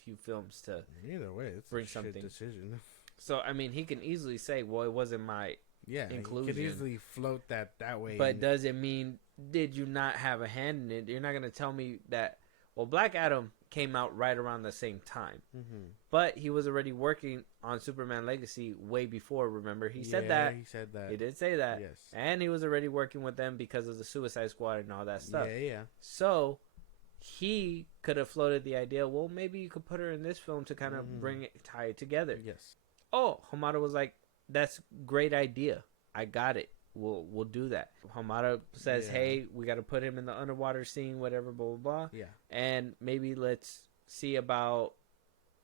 few films to either way, it's bring a something shit decision. So, I mean, he can easily say, well, it wasn't my inclusion. He could easily float that way. But does it mean, did you not have a hand in it? You're not going to tell me that, well, Black Adam came out right around the same time. Mm-hmm. But he was already working on Superman Legacy way before, remember? He said that. He said that. He did say that. Yes. And he was already working with them because of the Suicide Squad and all that stuff. Yeah. So he could have floated the idea, well, maybe you could put her in this film to kind of tie it together. Yes. Oh, Hamada was like, that's great idea. I got it. we'll do that. Hamada says, Yeah. hey, we got to put him in the underwater scene, whatever, blah, blah, blah. Yeah. And maybe let's see about...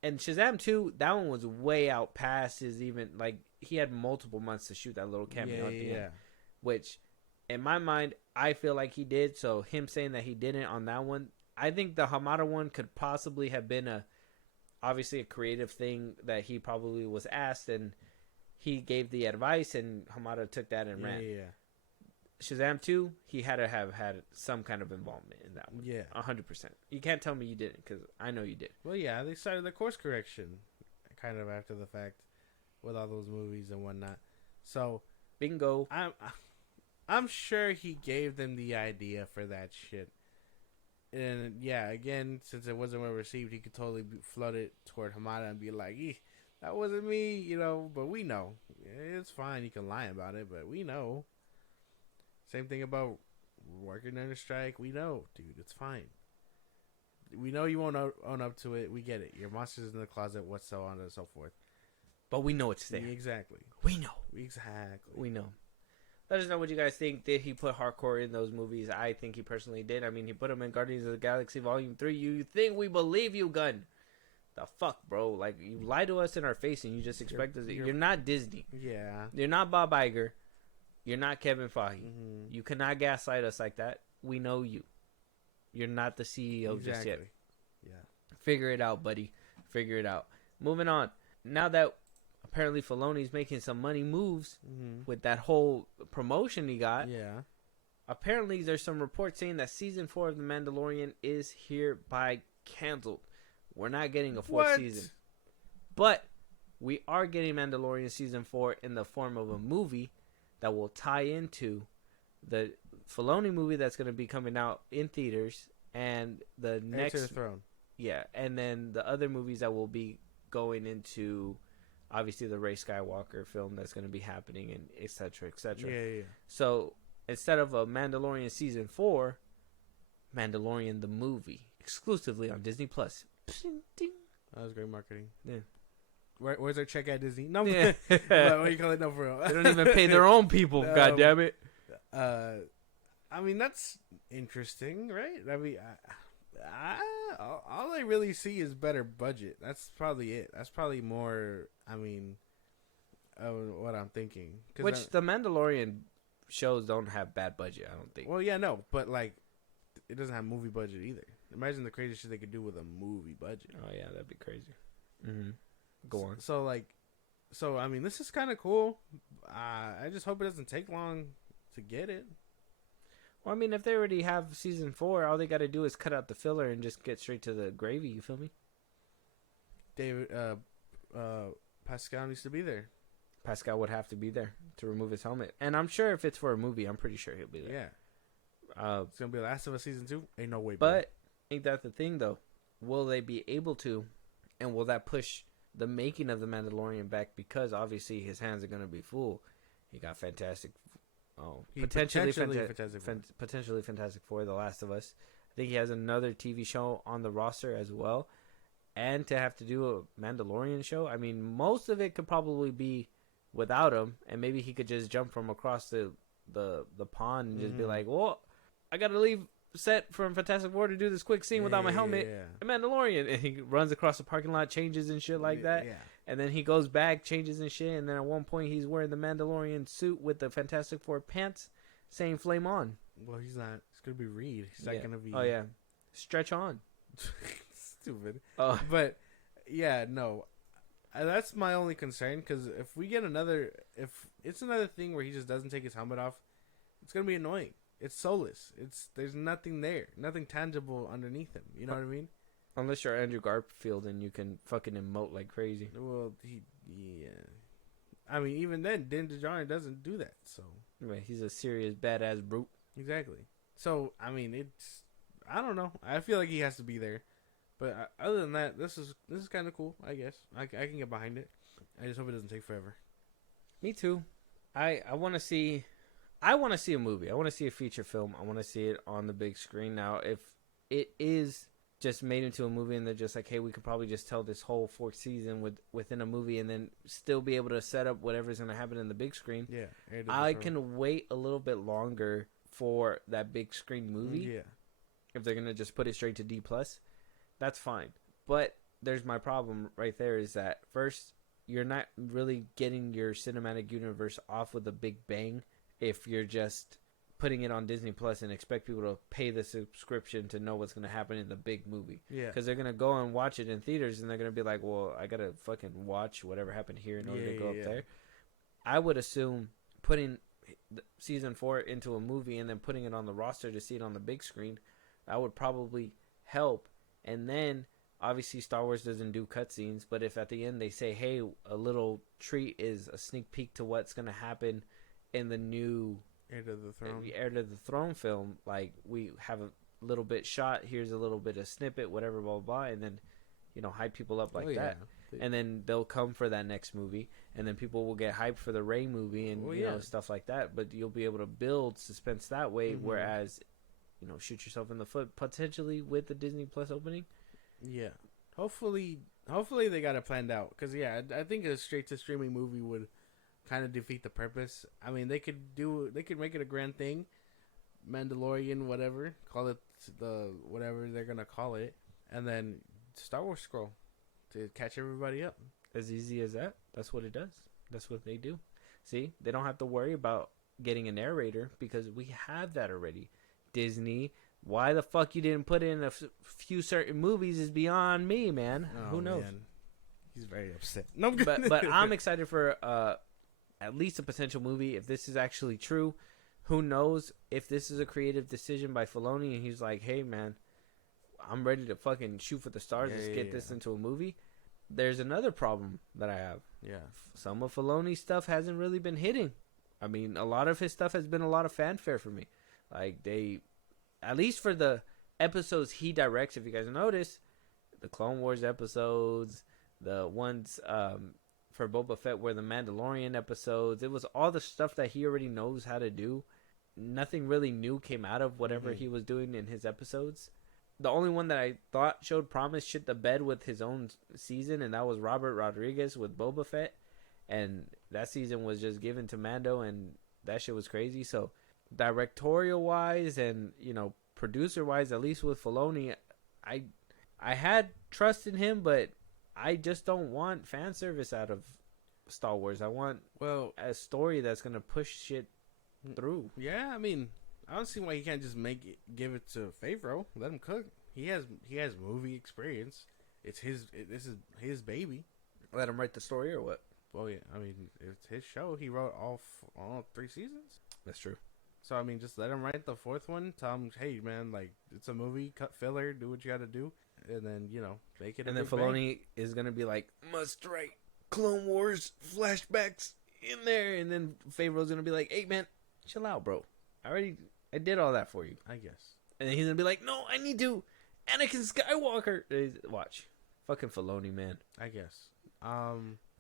And Shazam 2, that one was way out past his even... Like, he had multiple months to shoot that little cameo at the end. Which, in my mind, I feel like he did. So, him saying that he didn't on that one... I think the Hamada one could possibly have been obviously a creative thing that he probably was asked, and he gave the advice, and Hamada took that and ran. Yeah. Shazam 2, he had to have had some kind of involvement in that one. Yeah. 100%. You can't tell me you didn't, because I know you did. Well, yeah, they started the course correction kind of after the fact with all those movies and whatnot. So, Bingo. I'm sure he gave them the idea for that shit. And yeah, again, since it wasn't well received, he could totally float it toward Hamada and be like, that wasn't me, you know, but we know. It's fine, you can lie about it, but we know. Same thing about working under strike. We know, dude, it's fine. We know you won't own up to it. We get it. Your monster's in the closet, what's so on and so forth. But we know it's there. Exactly. We know. Exactly. We know. Let us know what you guys think. Did he put hardcore in those movies? I think he personally did. I mean, he put them in Guardians of the Galaxy Volume 3. You think we believe you, Gunn? The fuck, bro? Like, you lie to us in our face and you just expect us. You're not Disney. Yeah. You're not Bob Iger. You're not Kevin Feige. Mm-hmm. You cannot gaslight us like that. We know you. You're not the CEO just yet. Yeah. Figure it out, buddy. Figure it out. Moving on. Now that apparently Filoni's making some money moves with that whole promotion he got. Yeah. Apparently, there's some reports saying that season 4 of The Mandalorian is hereby canceled. We're not getting a fourth season. But we are getting Mandalorian season 4 in the form of a movie that will tie into the Filoni movie that's going to be coming out in theaters and the next... Heir to the Throne. Yeah, and then the other movies that will be going into... Obviously, the Rey Skywalker film that's going to be happening, and et cetera, et cetera. Yeah. So, instead of a Mandalorian Season 4, Mandalorian the movie, exclusively on Disney+. Plus. That was great marketing. Yeah. Where's our check at Disney? No, Yeah. what do you call it? No, for real. They don't even pay their own people, No. God damn it. I mean, that's interesting, right? I mean, all I really see is better budget. That's probably it. That's probably more, I mean, what I'm thinking. Which the Mandalorian shows don't have bad budget, I don't think. Well, yeah, no, but like, it doesn't have movie budget either. Imagine the crazy shit they could do with a movie budget. Oh, yeah, that'd be crazy. Mm-hmm. Go on. So, I mean, this is kind of cool. I just hope it doesn't take long to get it. Well, I mean, if they already have season 4, all they got to do is cut out the filler and just get straight to the gravy. You feel me? David, Pascal needs to be there. Pascal would have to be there to remove his helmet. And I'm sure if it's for a movie, I'm pretty sure he'll be there. Yeah. It's going to be Last of Us Season 2? Ain't no way, But, ain't that the thing, though? Will they be able to, and will that push the making of The Mandalorian back? Because, obviously, his hands are going to be full. He got Fantastic... potentially Fantastic Four, The Last of Us. I think he has another TV show on the roster as well. And to have to do a Mandalorian show, I mean, most of it could probably be without him, and maybe he could just jump from across the pond and just be like, well, I gotta leave set from Fantastic Four to do this quick scene without my helmet. The Mandalorian, and he runs across the parking lot, changes and shit like that. Yeah. And then he goes back, changes and shit, and then at one point he's wearing the Mandalorian suit with the Fantastic Four pants, saying "Flame on." Well, he's not. It's gonna be Reed. He's not gonna be. Oh yeah, stretch on. Stupid. Oh, but yeah, no. That's my only concern, because if it's another thing where he just doesn't take his helmet off, it's gonna be annoying. It's soulless. There's nothing there, nothing tangible underneath him. You know what I mean? Unless you're Andrew Garfield and you can fucking emote like crazy. Well, yeah. I mean, even then, Din Djarin doesn't do that. So right, he's a serious badass brute. Exactly. So I mean, I don't know. I feel like he has to be there. But other than that, this is kind of cool. I guess I can get behind it. I just hope it doesn't take forever. Me too. I want to see. I want to see a movie. I want to see a feature film. I want to see it on the big screen. Now, if it is just made into a movie, and they're just like, hey, we could probably just tell this whole fourth season within a movie, and then still be able to set up whatever's going to happen in the big screen. Yeah, I can wait a little bit longer for that big screen movie. Yeah, if they're going to just put it straight to D+, that's fine. But there's my problem right there is that, first, you're not really getting your cinematic universe off with a big bang if you're just putting it on Disney Plus and expect people to pay the subscription to know what's going to happen in the big movie. Yeah. Because they're going to go and watch it in theaters, and they're going to be like, well, I got to fucking watch whatever happened here in order to go up there. I would assume putting season 4 into a movie and then putting it on the roster to see it on the big screen, that would probably help. And then, obviously, Star Wars doesn't do cutscenes, but if at the end they say, hey, a little treat is a sneak peek to what's going to happen in the new Heir to the Throne film, like, we have a little bit shot, here's a little bit of snippet, whatever, blah, blah, blah, and then, hype people up like that. And then they'll come for that next movie, and then people will get hyped for the Rey movie and, stuff like that, but you'll be able to build suspense that way, whereas, shoot yourself in the foot, potentially, with the Disney Plus opening. Yeah. Hopefully they got it planned out, because, I think a straight-to-streaming movie would kind of defeat the purpose. I mean, they could make it a grand thing, Mandalorian, whatever, call it the whatever they're gonna call it, and then Star Wars scroll to catch everybody up. As easy as that. That's what it does. That's what they do. See, they don't have to worry about getting a narrator because we have that already. Disney, why the fuck you didn't put in a few certain movies is beyond me, man. Who knows? Man. He's very upset. No, I'm good. But I'm excited for at least a potential movie if this is actually true. Who knows if this is a creative decision by Filoni and he's like, hey, man, I'm ready to fucking shoot for the stars. Let's get this into a movie. There's another problem that I have. Yeah. Some of Filoni's stuff hasn't really been hitting. I mean, a lot of his stuff has been a lot of fanfare for me. Like, at least for the episodes he directs, if you guys notice, the Clone Wars episodes, the ones for Boba Fett were the Mandalorian episodes. It was all the stuff that he already knows how to do. Nothing really new came out of whatever he was doing in his episodes. The only one that I thought showed promise shit the bed with his own season, and that was Robert Rodriguez with Boba Fett. And that season was just given to Mando, and that shit was crazy. So, directorial-wise and, producer-wise, at least with Filoni, I had trust in him, but I just don't want fan service out of Star Wars. I want a story that's going to push shit through. Yeah, I mean, I don't see why he can't just give it to Favreau. Let him cook. He has movie experience. This is his baby. Let him write the story or what? Well, yeah, I mean, it's his show. He wrote all 3 seasons. That's true. So, I mean, just let him write the 4th one. Tell him, hey, man, like, it's a movie. Cut filler. Do what you got to do. And then, make it. And then Filoni is going to be like, must write Clone Wars flashbacks in there. And then Favreau's going to be like, hey, man, chill out, bro. I did all that for you. I guess. And then he's going to be like, no, I need to. Anakin Skywalker. Watch. Fucking Filoni, man. I guess.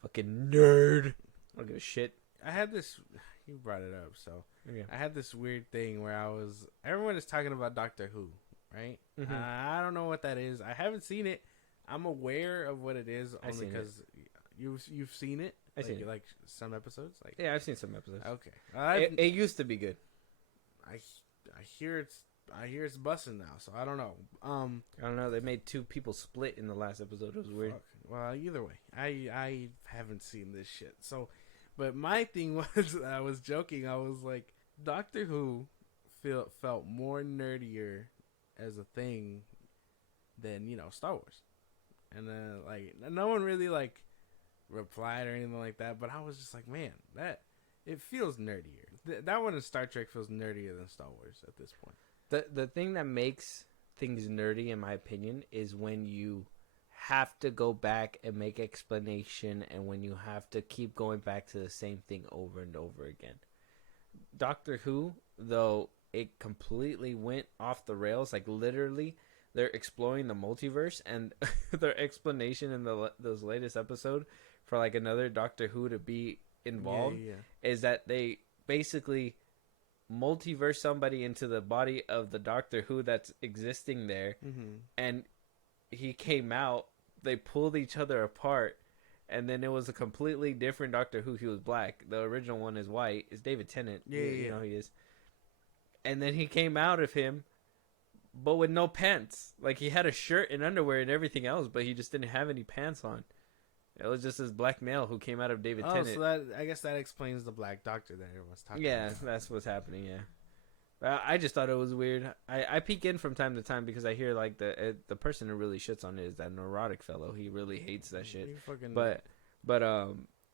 Fucking nerd. I don't give a shit. I had this. You brought it up, so. Yeah. I had this weird thing where everyone is talking about Doctor Who, right? Mm-hmm. I don't know what that is. I haven't seen it. I'm aware of what it is only because you've seen it. I've seen it. Like some episodes. Like yeah, I've seen some episodes. Okay, it used to be good. I hear it's busting now, so I don't know. I don't know. They made 2 people split in the last episode. It was weird. Well, either way, I haven't seen this shit. So, but my thing was, I was joking. I was like, Doctor Who felt more nerdier as a thing than Star Wars, and then like no one really like replied or anything like that. But I was just like, man, that it feels nerdier. That one in Star Trek feels nerdier than Star Wars at this point. The thing that makes things nerdy, in my opinion, is when you have to go back and make explanation, and when you have to keep going back to the same thing over and over again. Doctor Who, though, it completely went off the rails. Like, literally, they're exploring the multiverse, and their explanation in those latest episode for, like, another Doctor Who to be involved is that they basically multiverse somebody into the body of the Doctor Who that's existing there, and he came out, they pulled each other apart, and then it was a completely different Doctor Who. He was black. The original one is white. It's David Tennant. You know he is. And then he came out of him, but with no pants. Like, he had a shirt and underwear and everything else, but he just didn't have any pants on. It was just this black male who came out of David Tennant. So that, I guess that explains the Black Doctor that everyone's talking about. Yeah, that's what's happening, yeah. I just thought it was weird. I peek in from time to time because I hear like the person who really shits on it is that neurotic fellow. He really hates that shit. But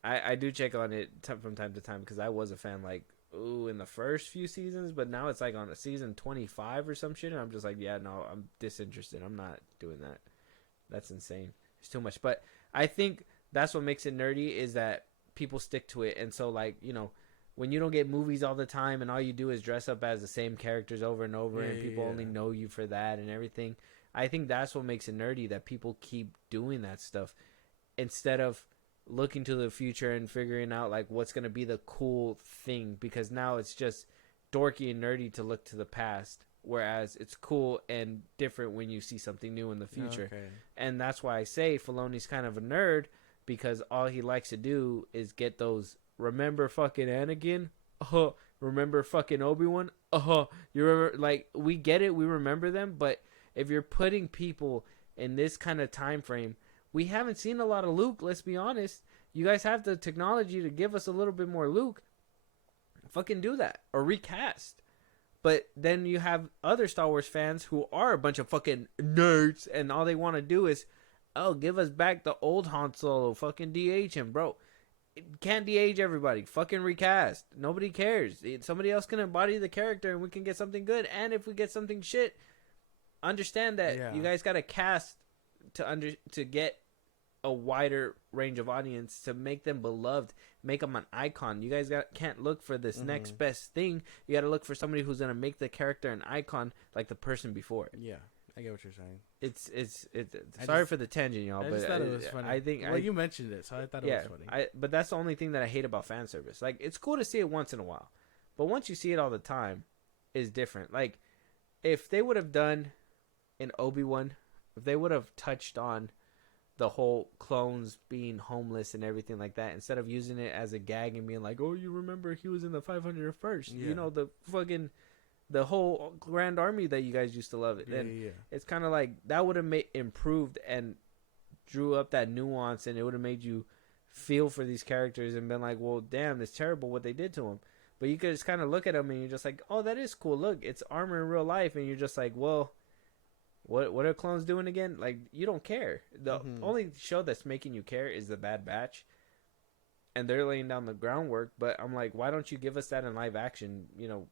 I do check on it from time to time because I was a fan like in the first few seasons, but now it's like on a season 25 or some shit, and I'm just like, yeah, no, I'm disinterested. I'm not doing that. That's insane. It's too much. But I think that's what makes it nerdy is that people stick to it, and so like when you don't get movies all the time and all you do is dress up as the same characters over and over and people only know you for that and everything, I think that's what makes it nerdy, that people keep doing that stuff instead of looking to the future and figuring out like what's going to be the cool thing, because now it's just dorky and nerdy to look to the past, whereas it's cool and different when you see something new in the future. And that's why I say Filoni's kind of a nerd, because all he likes to do is get those remember fucking Anakin? Remember fucking Obi-Wan? You remember, like, we get it, we remember them, but if you're putting people in this kind of time frame, we haven't seen a lot of Luke, let's be honest. You guys have the technology to give us a little bit more Luke. Fucking do that. Or recast. But then you have other Star Wars fans who are a bunch of fucking nerds, and all they want to do is, give us back the old Han Solo, fucking DH him, bro. Can't de-age everybody. Fucking recast. Nobody cares. Somebody else can embody the character and we can get something good. And if we get something shit, understand that you guys got to cast to get a wider range of audience, to make them beloved, make them an icon. You guys can't look for this next best thing. You got to look for somebody who's going to make the character an icon like the person before it. Yeah. I get what you're saying. It's sorry for the tangent, y'all, but thought it was funny. I think you mentioned it, so I thought it was funny. But that's the only thing that I hate about fan service. Like, it's cool to see it once in a while, but once you see it all the time, it's different. Like, if they would have done in Obi-Wan, if they would have touched on the whole clones being homeless and everything like that, instead of using it as a gag and being like, oh, you remember he was in the 501st, the fucking the whole Grand Army that you guys used to love it. It's kind of like that would have improved and drew up that nuance, and it would have made you feel for these characters and been like, well, damn, it's terrible what they did to them. But you could just kind of look at them and you're just like, oh, that is cool. Look, it's armor in real life. And you're just like, well, what are clones doing again? Like, you don't care. The only show that's making you care is The Bad Batch. And they're laying down the groundwork, but I'm like, why don't you give us that in live action?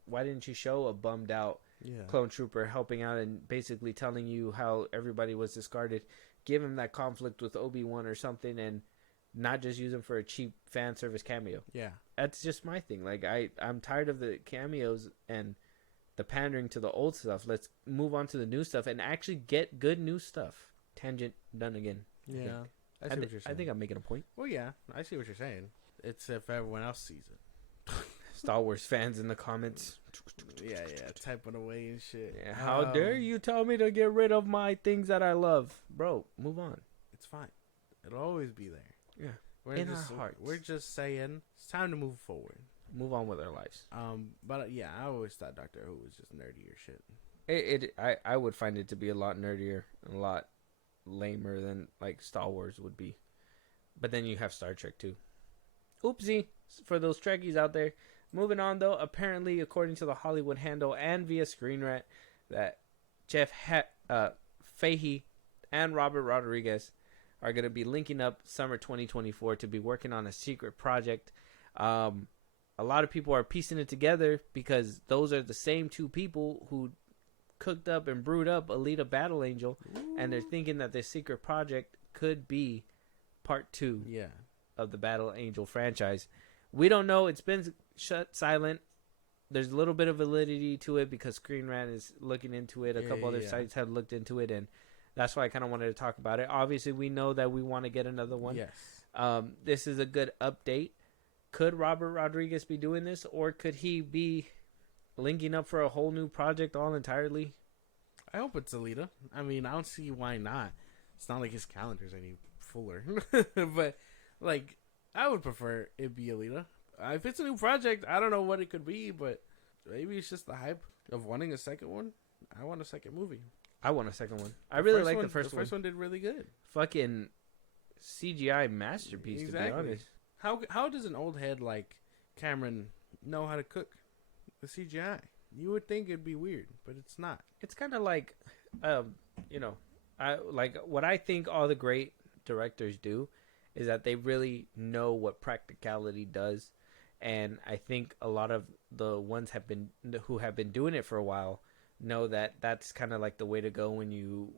Why didn't you show a bummed out clone trooper helping out and basically telling you how everybody was discarded? Give him that conflict with Obi-Wan or something, and not just use him for a cheap fan service cameo. Yeah, that's just my thing. Like, I'm tired of the cameos and the pandering to the old stuff. Let's move on to the new stuff and actually get good new stuff. Tangent done again. Yeah. I see what you're saying. I think I'm making a point. Well, yeah, I see what you're saying. It's if everyone else sees it. Star Wars fans in the comments. Yeah, typing away and shit. Yeah, how dare you tell me to get rid of my things that I love? Bro, move on. It's fine. It'll always be there. Yeah. In our hearts. We're just saying it's time to move forward. Move on with our lives. But yeah, I always thought Doctor Who was just nerdy or shit. I would find it to be a lot nerdier and a lot lamer than like Star Wars would be. But then you have Star Trek too. Oopsie for those Trekkies out there. Moving on though, apparently according to the Hollywood Handle and via Screen Rant, that Jeff Fahey and Robert Rodriguez are going to be linking up summer 2024 to be working on a secret project. A lot of people are piecing it together because those are the same two people who cooked up and brewed up Alita Battle Angel. Ooh. And they're thinking that this secret project could be part 2 of the Battle Angel franchise. We don't know. It's been shut silent. There's a little bit of validity to it because Screen Rant is looking into it. A couple other sites have looked into it, and that's why I kind of wanted to talk about it. Obviously, we know that we want to get another one. Yes. This is a good update. Could Robert Rodriguez be doing this, or could he be linking up for a whole new project all entirely? I hope it's Alita. I mean, I don't see why not. It's not like his calendar's any fuller. But like, I would prefer it be Alita. If it's a new project, I don't know what it could be, but maybe it's just the hype of wanting a second one. I want a second movie. I want a second one. I really like the first one. The first one did really good. Fucking CGI masterpiece, Exactly. to be honest. How does an old head like Cameron know how to cook the CGI? You would think it'd be weird, but it's not. It's kind of like, you know, what I think all the great directors do is that they really know what practicality does, and I think a lot of the ones who have been doing it for a while know that that's kind of like the way to go when you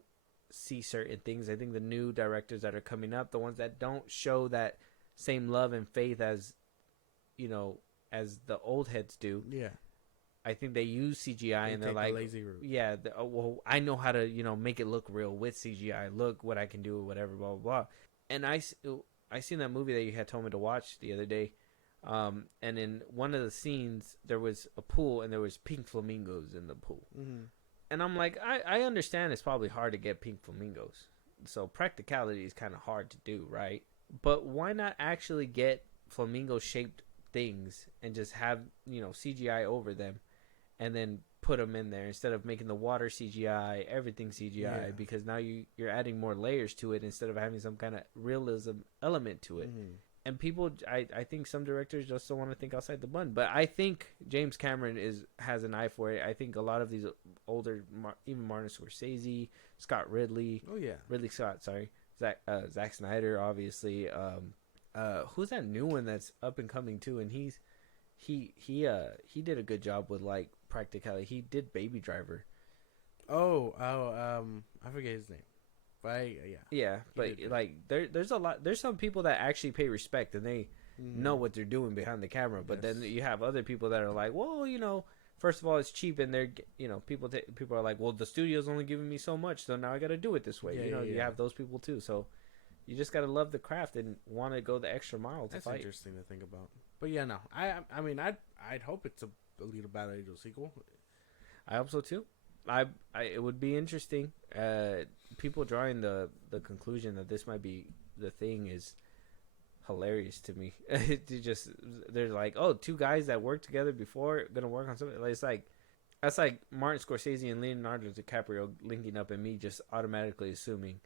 see certain things. I think the new directors that are coming up, the ones that don't show that same love and faith as, you know, as the old heads do. Yeah. I think they use CGI and they're like, lazy route. yeah, well, I know how to, you know, make it look real with CGI. Look what I can do, whatever, blah, blah, blah. And I seen that movie that you had told me to watch the other day. And in one of the scenes, there was a pool and there was pink flamingos in the pool. Mm-hmm. And I'm like, I understand it's probably hard to get pink flamingos. So practicality is kind of hard to do, right? But why not actually get flamingo-shaped things and just have, you know, CGI over them and then put them in there instead of making the water CGI, everything CGI, Yeah. because now you're adding more layers to it instead of having some kind of realism element to it. Mm-hmm. And people, I think some directors just don't want to think outside the bun. But I think James Cameron has an eye for it. I think a lot of these older, even Martin Scorsese, Scott Ridley, Ridley Scott, sorry, Zack Snyder, obviously. Who's that new one that's up and coming too? And he did a good job with like practicality. He did Baby Driver. I forget his name. But But like there's some people that actually pay respect and they know what they're doing behind the camera. But then you have other people that are like, well, you know, first of all, it's cheap, and they're, you know, people are like, well, the studio's only giving me so much, so now I got to do it this way. You have those people too. So you just got to love the craft and want to go the extra mile to That's fight. interesting to think about. But yeah, no, I mean, I'd hope it's a Alita Battle Angel sequel. I hope so too. It would be interesting. People drawing the conclusion that this might be the thing is hilarious to me. They're like, oh, two guys that worked together before gonna work on something. It's like, that's like Martin Scorsese and Leonardo DiCaprio linking up, and me just automatically assuming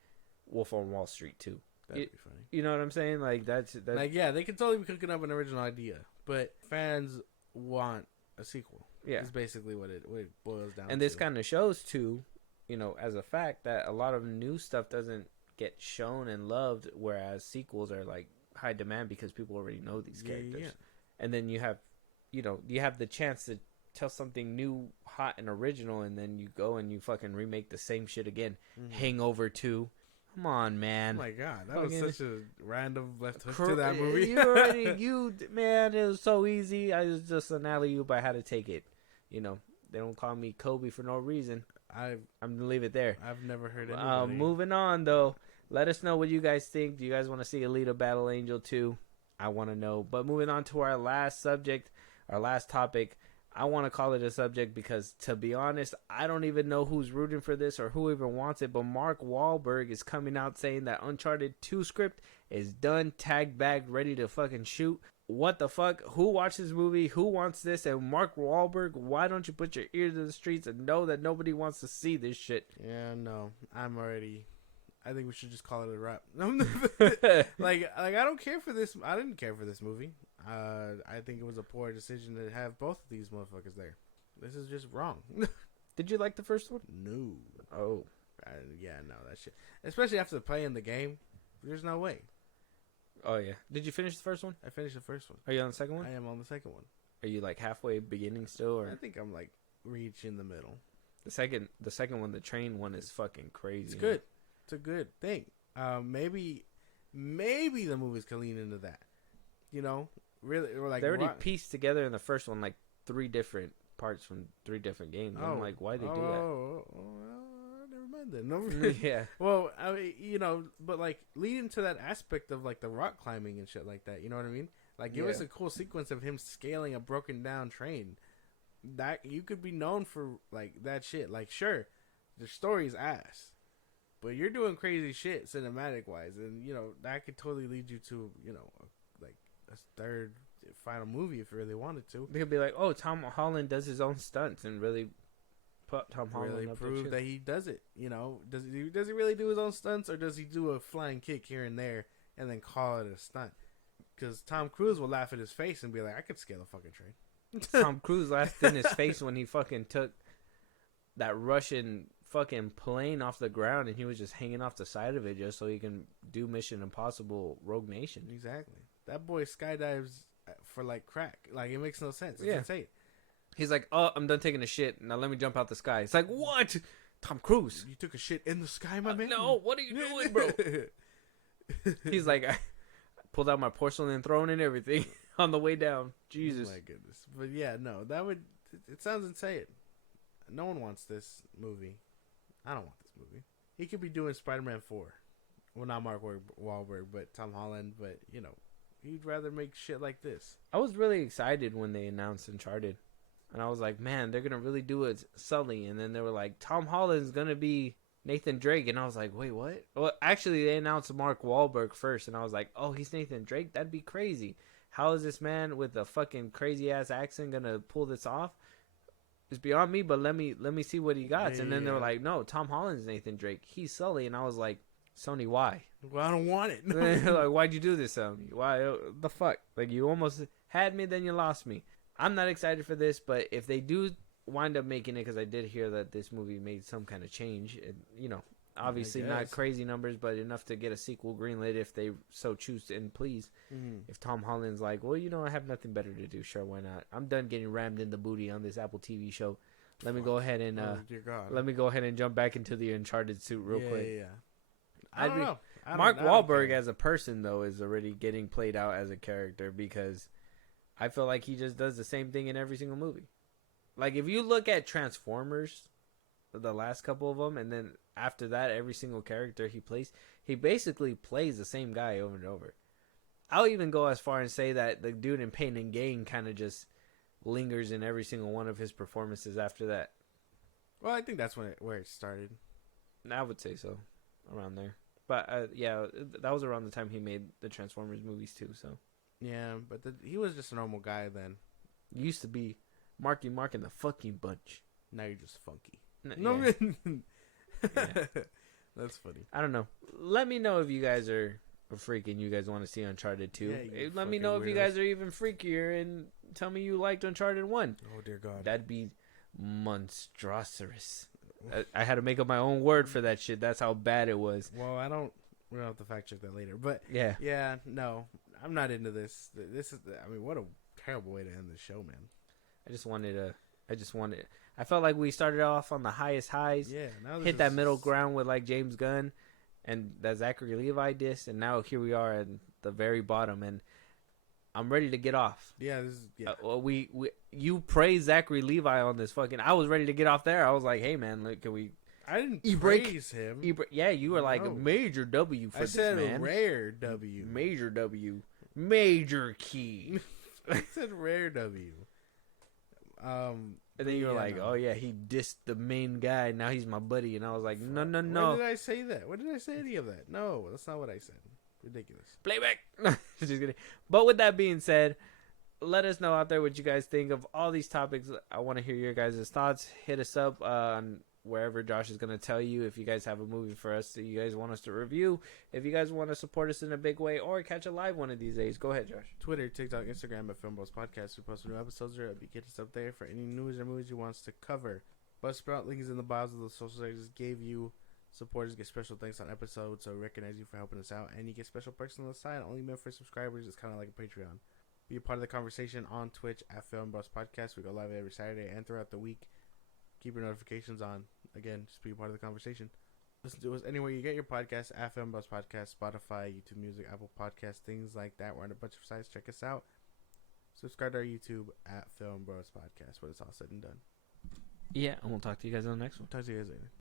Wolf on Wall Street 2. That'd be funny. You know what I'm saying? Like that's like, yeah, they could totally be cooking up an original idea, but fans want a sequel. Yeah, it's basically what it boils down to. And this kind of shows too, you know, as a fact that a lot of new stuff doesn't get shown and loved, whereas sequels are like high demand because people already know these characters. Yeah. And then you have the chance to tell something new, hot, and original, and then you go and you fucking remake the same shit again. Mm-hmm. Hangover 2. Come on, man. Oh my god, that was such a random left hook to that movie. Man, it was so easy. I was just an alley-oop. I had to take it. You know, they don't call me Kobe for no reason. I'm gonna leave it there. I've never heard anybody. Moving on though. Let us know what you guys think. Do you guys want to see Alita Battle Angel 2? I want to know. But moving on to our last subject, our last topic. I want to call it a subject because, to be honest, I don't even know who's rooting for this or who even wants it. But Mark Wahlberg is coming out saying that Uncharted 2 script is done, tagged, bagged, ready to fucking shoot. What the fuck? Who watched this movie? Who wants this? And Mark Wahlberg, why don't you put your ear to the streets and know that nobody wants to see this shit? Yeah, no. I think we should just call it a wrap. like I don't care for this. I didn't care for this movie. I think it was a poor decision to have both of these motherfuckers there. This is just wrong. Did you like the first one? No. Oh. No, that shit. Especially after playing the game. There's no way. Oh, yeah. Did you finish the first one? I finished the first one. Are you on the second one? I am on the second one. Are you like halfway beginning still? Or? I think I'm like reaching the middle. The second one, the train one, is fucking crazy. It's good. It's a good thing. Maybe the movies can lean into that. You know? Really, or like they already pieced together in the first one like 3 different parts from 3 different games. I'm like, why they do that? Never mind then. Yeah. Well, I mean, you know, but like lead into that aspect of like the rock climbing and shit like that. You know what I mean? Like give us a cool sequence of him scaling a broken down train. That you could be known for like that shit. Like sure, the story's ass, But you're doing crazy shit cinematic wise, and that could totally lead you to like a third final movie if you really wanted to. They could be like, oh, Tom Holland does his own stunts and really put Tom Holland Really up prove there that he does it. Does he really do his own stunts, or does he do a flying kick here and there and then call it a stunt? Because Tom Cruise will laugh at his face and be like, I could scale a fucking train. Tom Cruise laughed in his face when he fucking took that Russian fucking plane off the ground and he was just hanging off the side of it just so he can do Mission Impossible Rogue Nation. Exactly. That boy skydives for like crack. Like, it makes no sense. It's Yeah. insane. He's like, oh, I'm done taking a shit. Now let me jump out the sky. It's like, what? Tom Cruise. You took a shit in the sky, my man? No, what are you doing, bro? He's like, I pulled out my porcelain throne and everything on the way down. Jesus. Oh my goodness. But yeah, no, it sounds insane. No one wants this movie. I don't want this movie. He could be doing Spider-Man 4. Well, not Mark Wahlberg, but Tom Holland. But, he'd rather make shit like this. I was really excited when they announced Uncharted. And I was like, man, they're going to really do it Sully. And then they were like, Tom Holland's going to be Nathan Drake. And I was like, wait, what? Well, actually, they announced Mark Wahlberg first. And I was like, oh, he's Nathan Drake? That'd be crazy. How is this man with a fucking crazy-ass accent going to pull this off? It's beyond me, but let me see what he got. And then they were like, no, Tom Holland's Nathan Drake. He's Sully. And I was like, Sony, why? Well, I don't want it. Like, why'd you do this, Sony? Why? The fuck? Like, you almost had me, then you lost me. I'm not excited for this, but if they do wind up making it, because I did hear that this movie made some kind of change, and, obviously not crazy numbers, but enough to get a sequel greenlit if they so choose and please. Mm-hmm. If Tom Holland's like, well, I have nothing better to do, sure, why not? I'm done getting rammed in the booty on this Apple TV show. Let me go ahead and dear God. let me go ahead and jump back into the Uncharted suit real quick. Yeah. I don't know. Mark Wahlberg as a person though is already getting played out as a character because I feel like he just does the same thing in every single movie. Like if you look at Transformers, the last couple of them, and then after that, every single character he plays, he basically plays the same guy over and over. I'll even go as far and say that the dude in Pain and Gain kind of just lingers in every single one of his performances after that. Well, I think that's where it started. I would say so, around there. But yeah, that was around the time he made the Transformers movies too. So yeah, but he was just a normal guy then. Used to be Marky Mark and the fucking bunch. Now you're just funky. No, Yeah. That's funny. I don't know. Let me know if you guys are a freak and you guys want to see Uncharted 2. Yeah, Let me know if you guys are even freakier and tell me you liked Uncharted 1. Oh, dear God. That'd be monstrous. I had to make up my own word for that shit. That's how bad it was. Well, we don't have to fact check that later. But yeah, no, I'm not into this. What a terrible way to end the show, man. I felt like we started off on the highest highs. Yeah, now hit that middle ground with like James Gunn and that Zachary Levi diss, and now here we are at the very bottom, and I'm ready to get off. Yeah, You praised Zachary Levi on this fucking. I was ready to get off there. I was like, hey man, can we? I didn't E-break? praise him. Yeah, you were like a major W for I said this man. A rare W. Major W. Major key. I said rare W. And then you were like, oh yeah, he dissed the main guy. Now he's my buddy. And I was like, no. When did I say that? When did I say any of that? No, that's not what I said. Ridiculous. Playback. Just kidding. But with that being said, let us know out there what you guys think of all these topics. I want to hear your guys' thoughts. Hit us up on wherever Josh is going to tell you if you guys have a movie for us that you guys want us to review. If you guys want to support us in a big way or catch a live one of these days, go ahead, Josh. Twitter, TikTok, Instagram at Film Bros Podcast. We post new episodes there. Get us up there for any news or movies you want us to cover. Buzzsprout link is in the bios of the social sites. Gave you supporters get special thanks on episodes, so we recognize you for helping us out, and you get special perks on the side only meant for subscribers. It's kind of like a Patreon. Be a part of the conversation on Twitch at Film Bros Podcast. We go live every Saturday and throughout the week. Keep your notifications on. Again, just be a part of the conversation. Listen to us anywhere you get your podcasts at Film Bros Podcast, Spotify, YouTube Music, Apple Podcasts, things like that. We're on a bunch of sites. Check us out. Subscribe to our YouTube at Film Bros Podcast when it's all said and done. Yeah, and we'll talk to you guys on the next one. Talk to you guys later.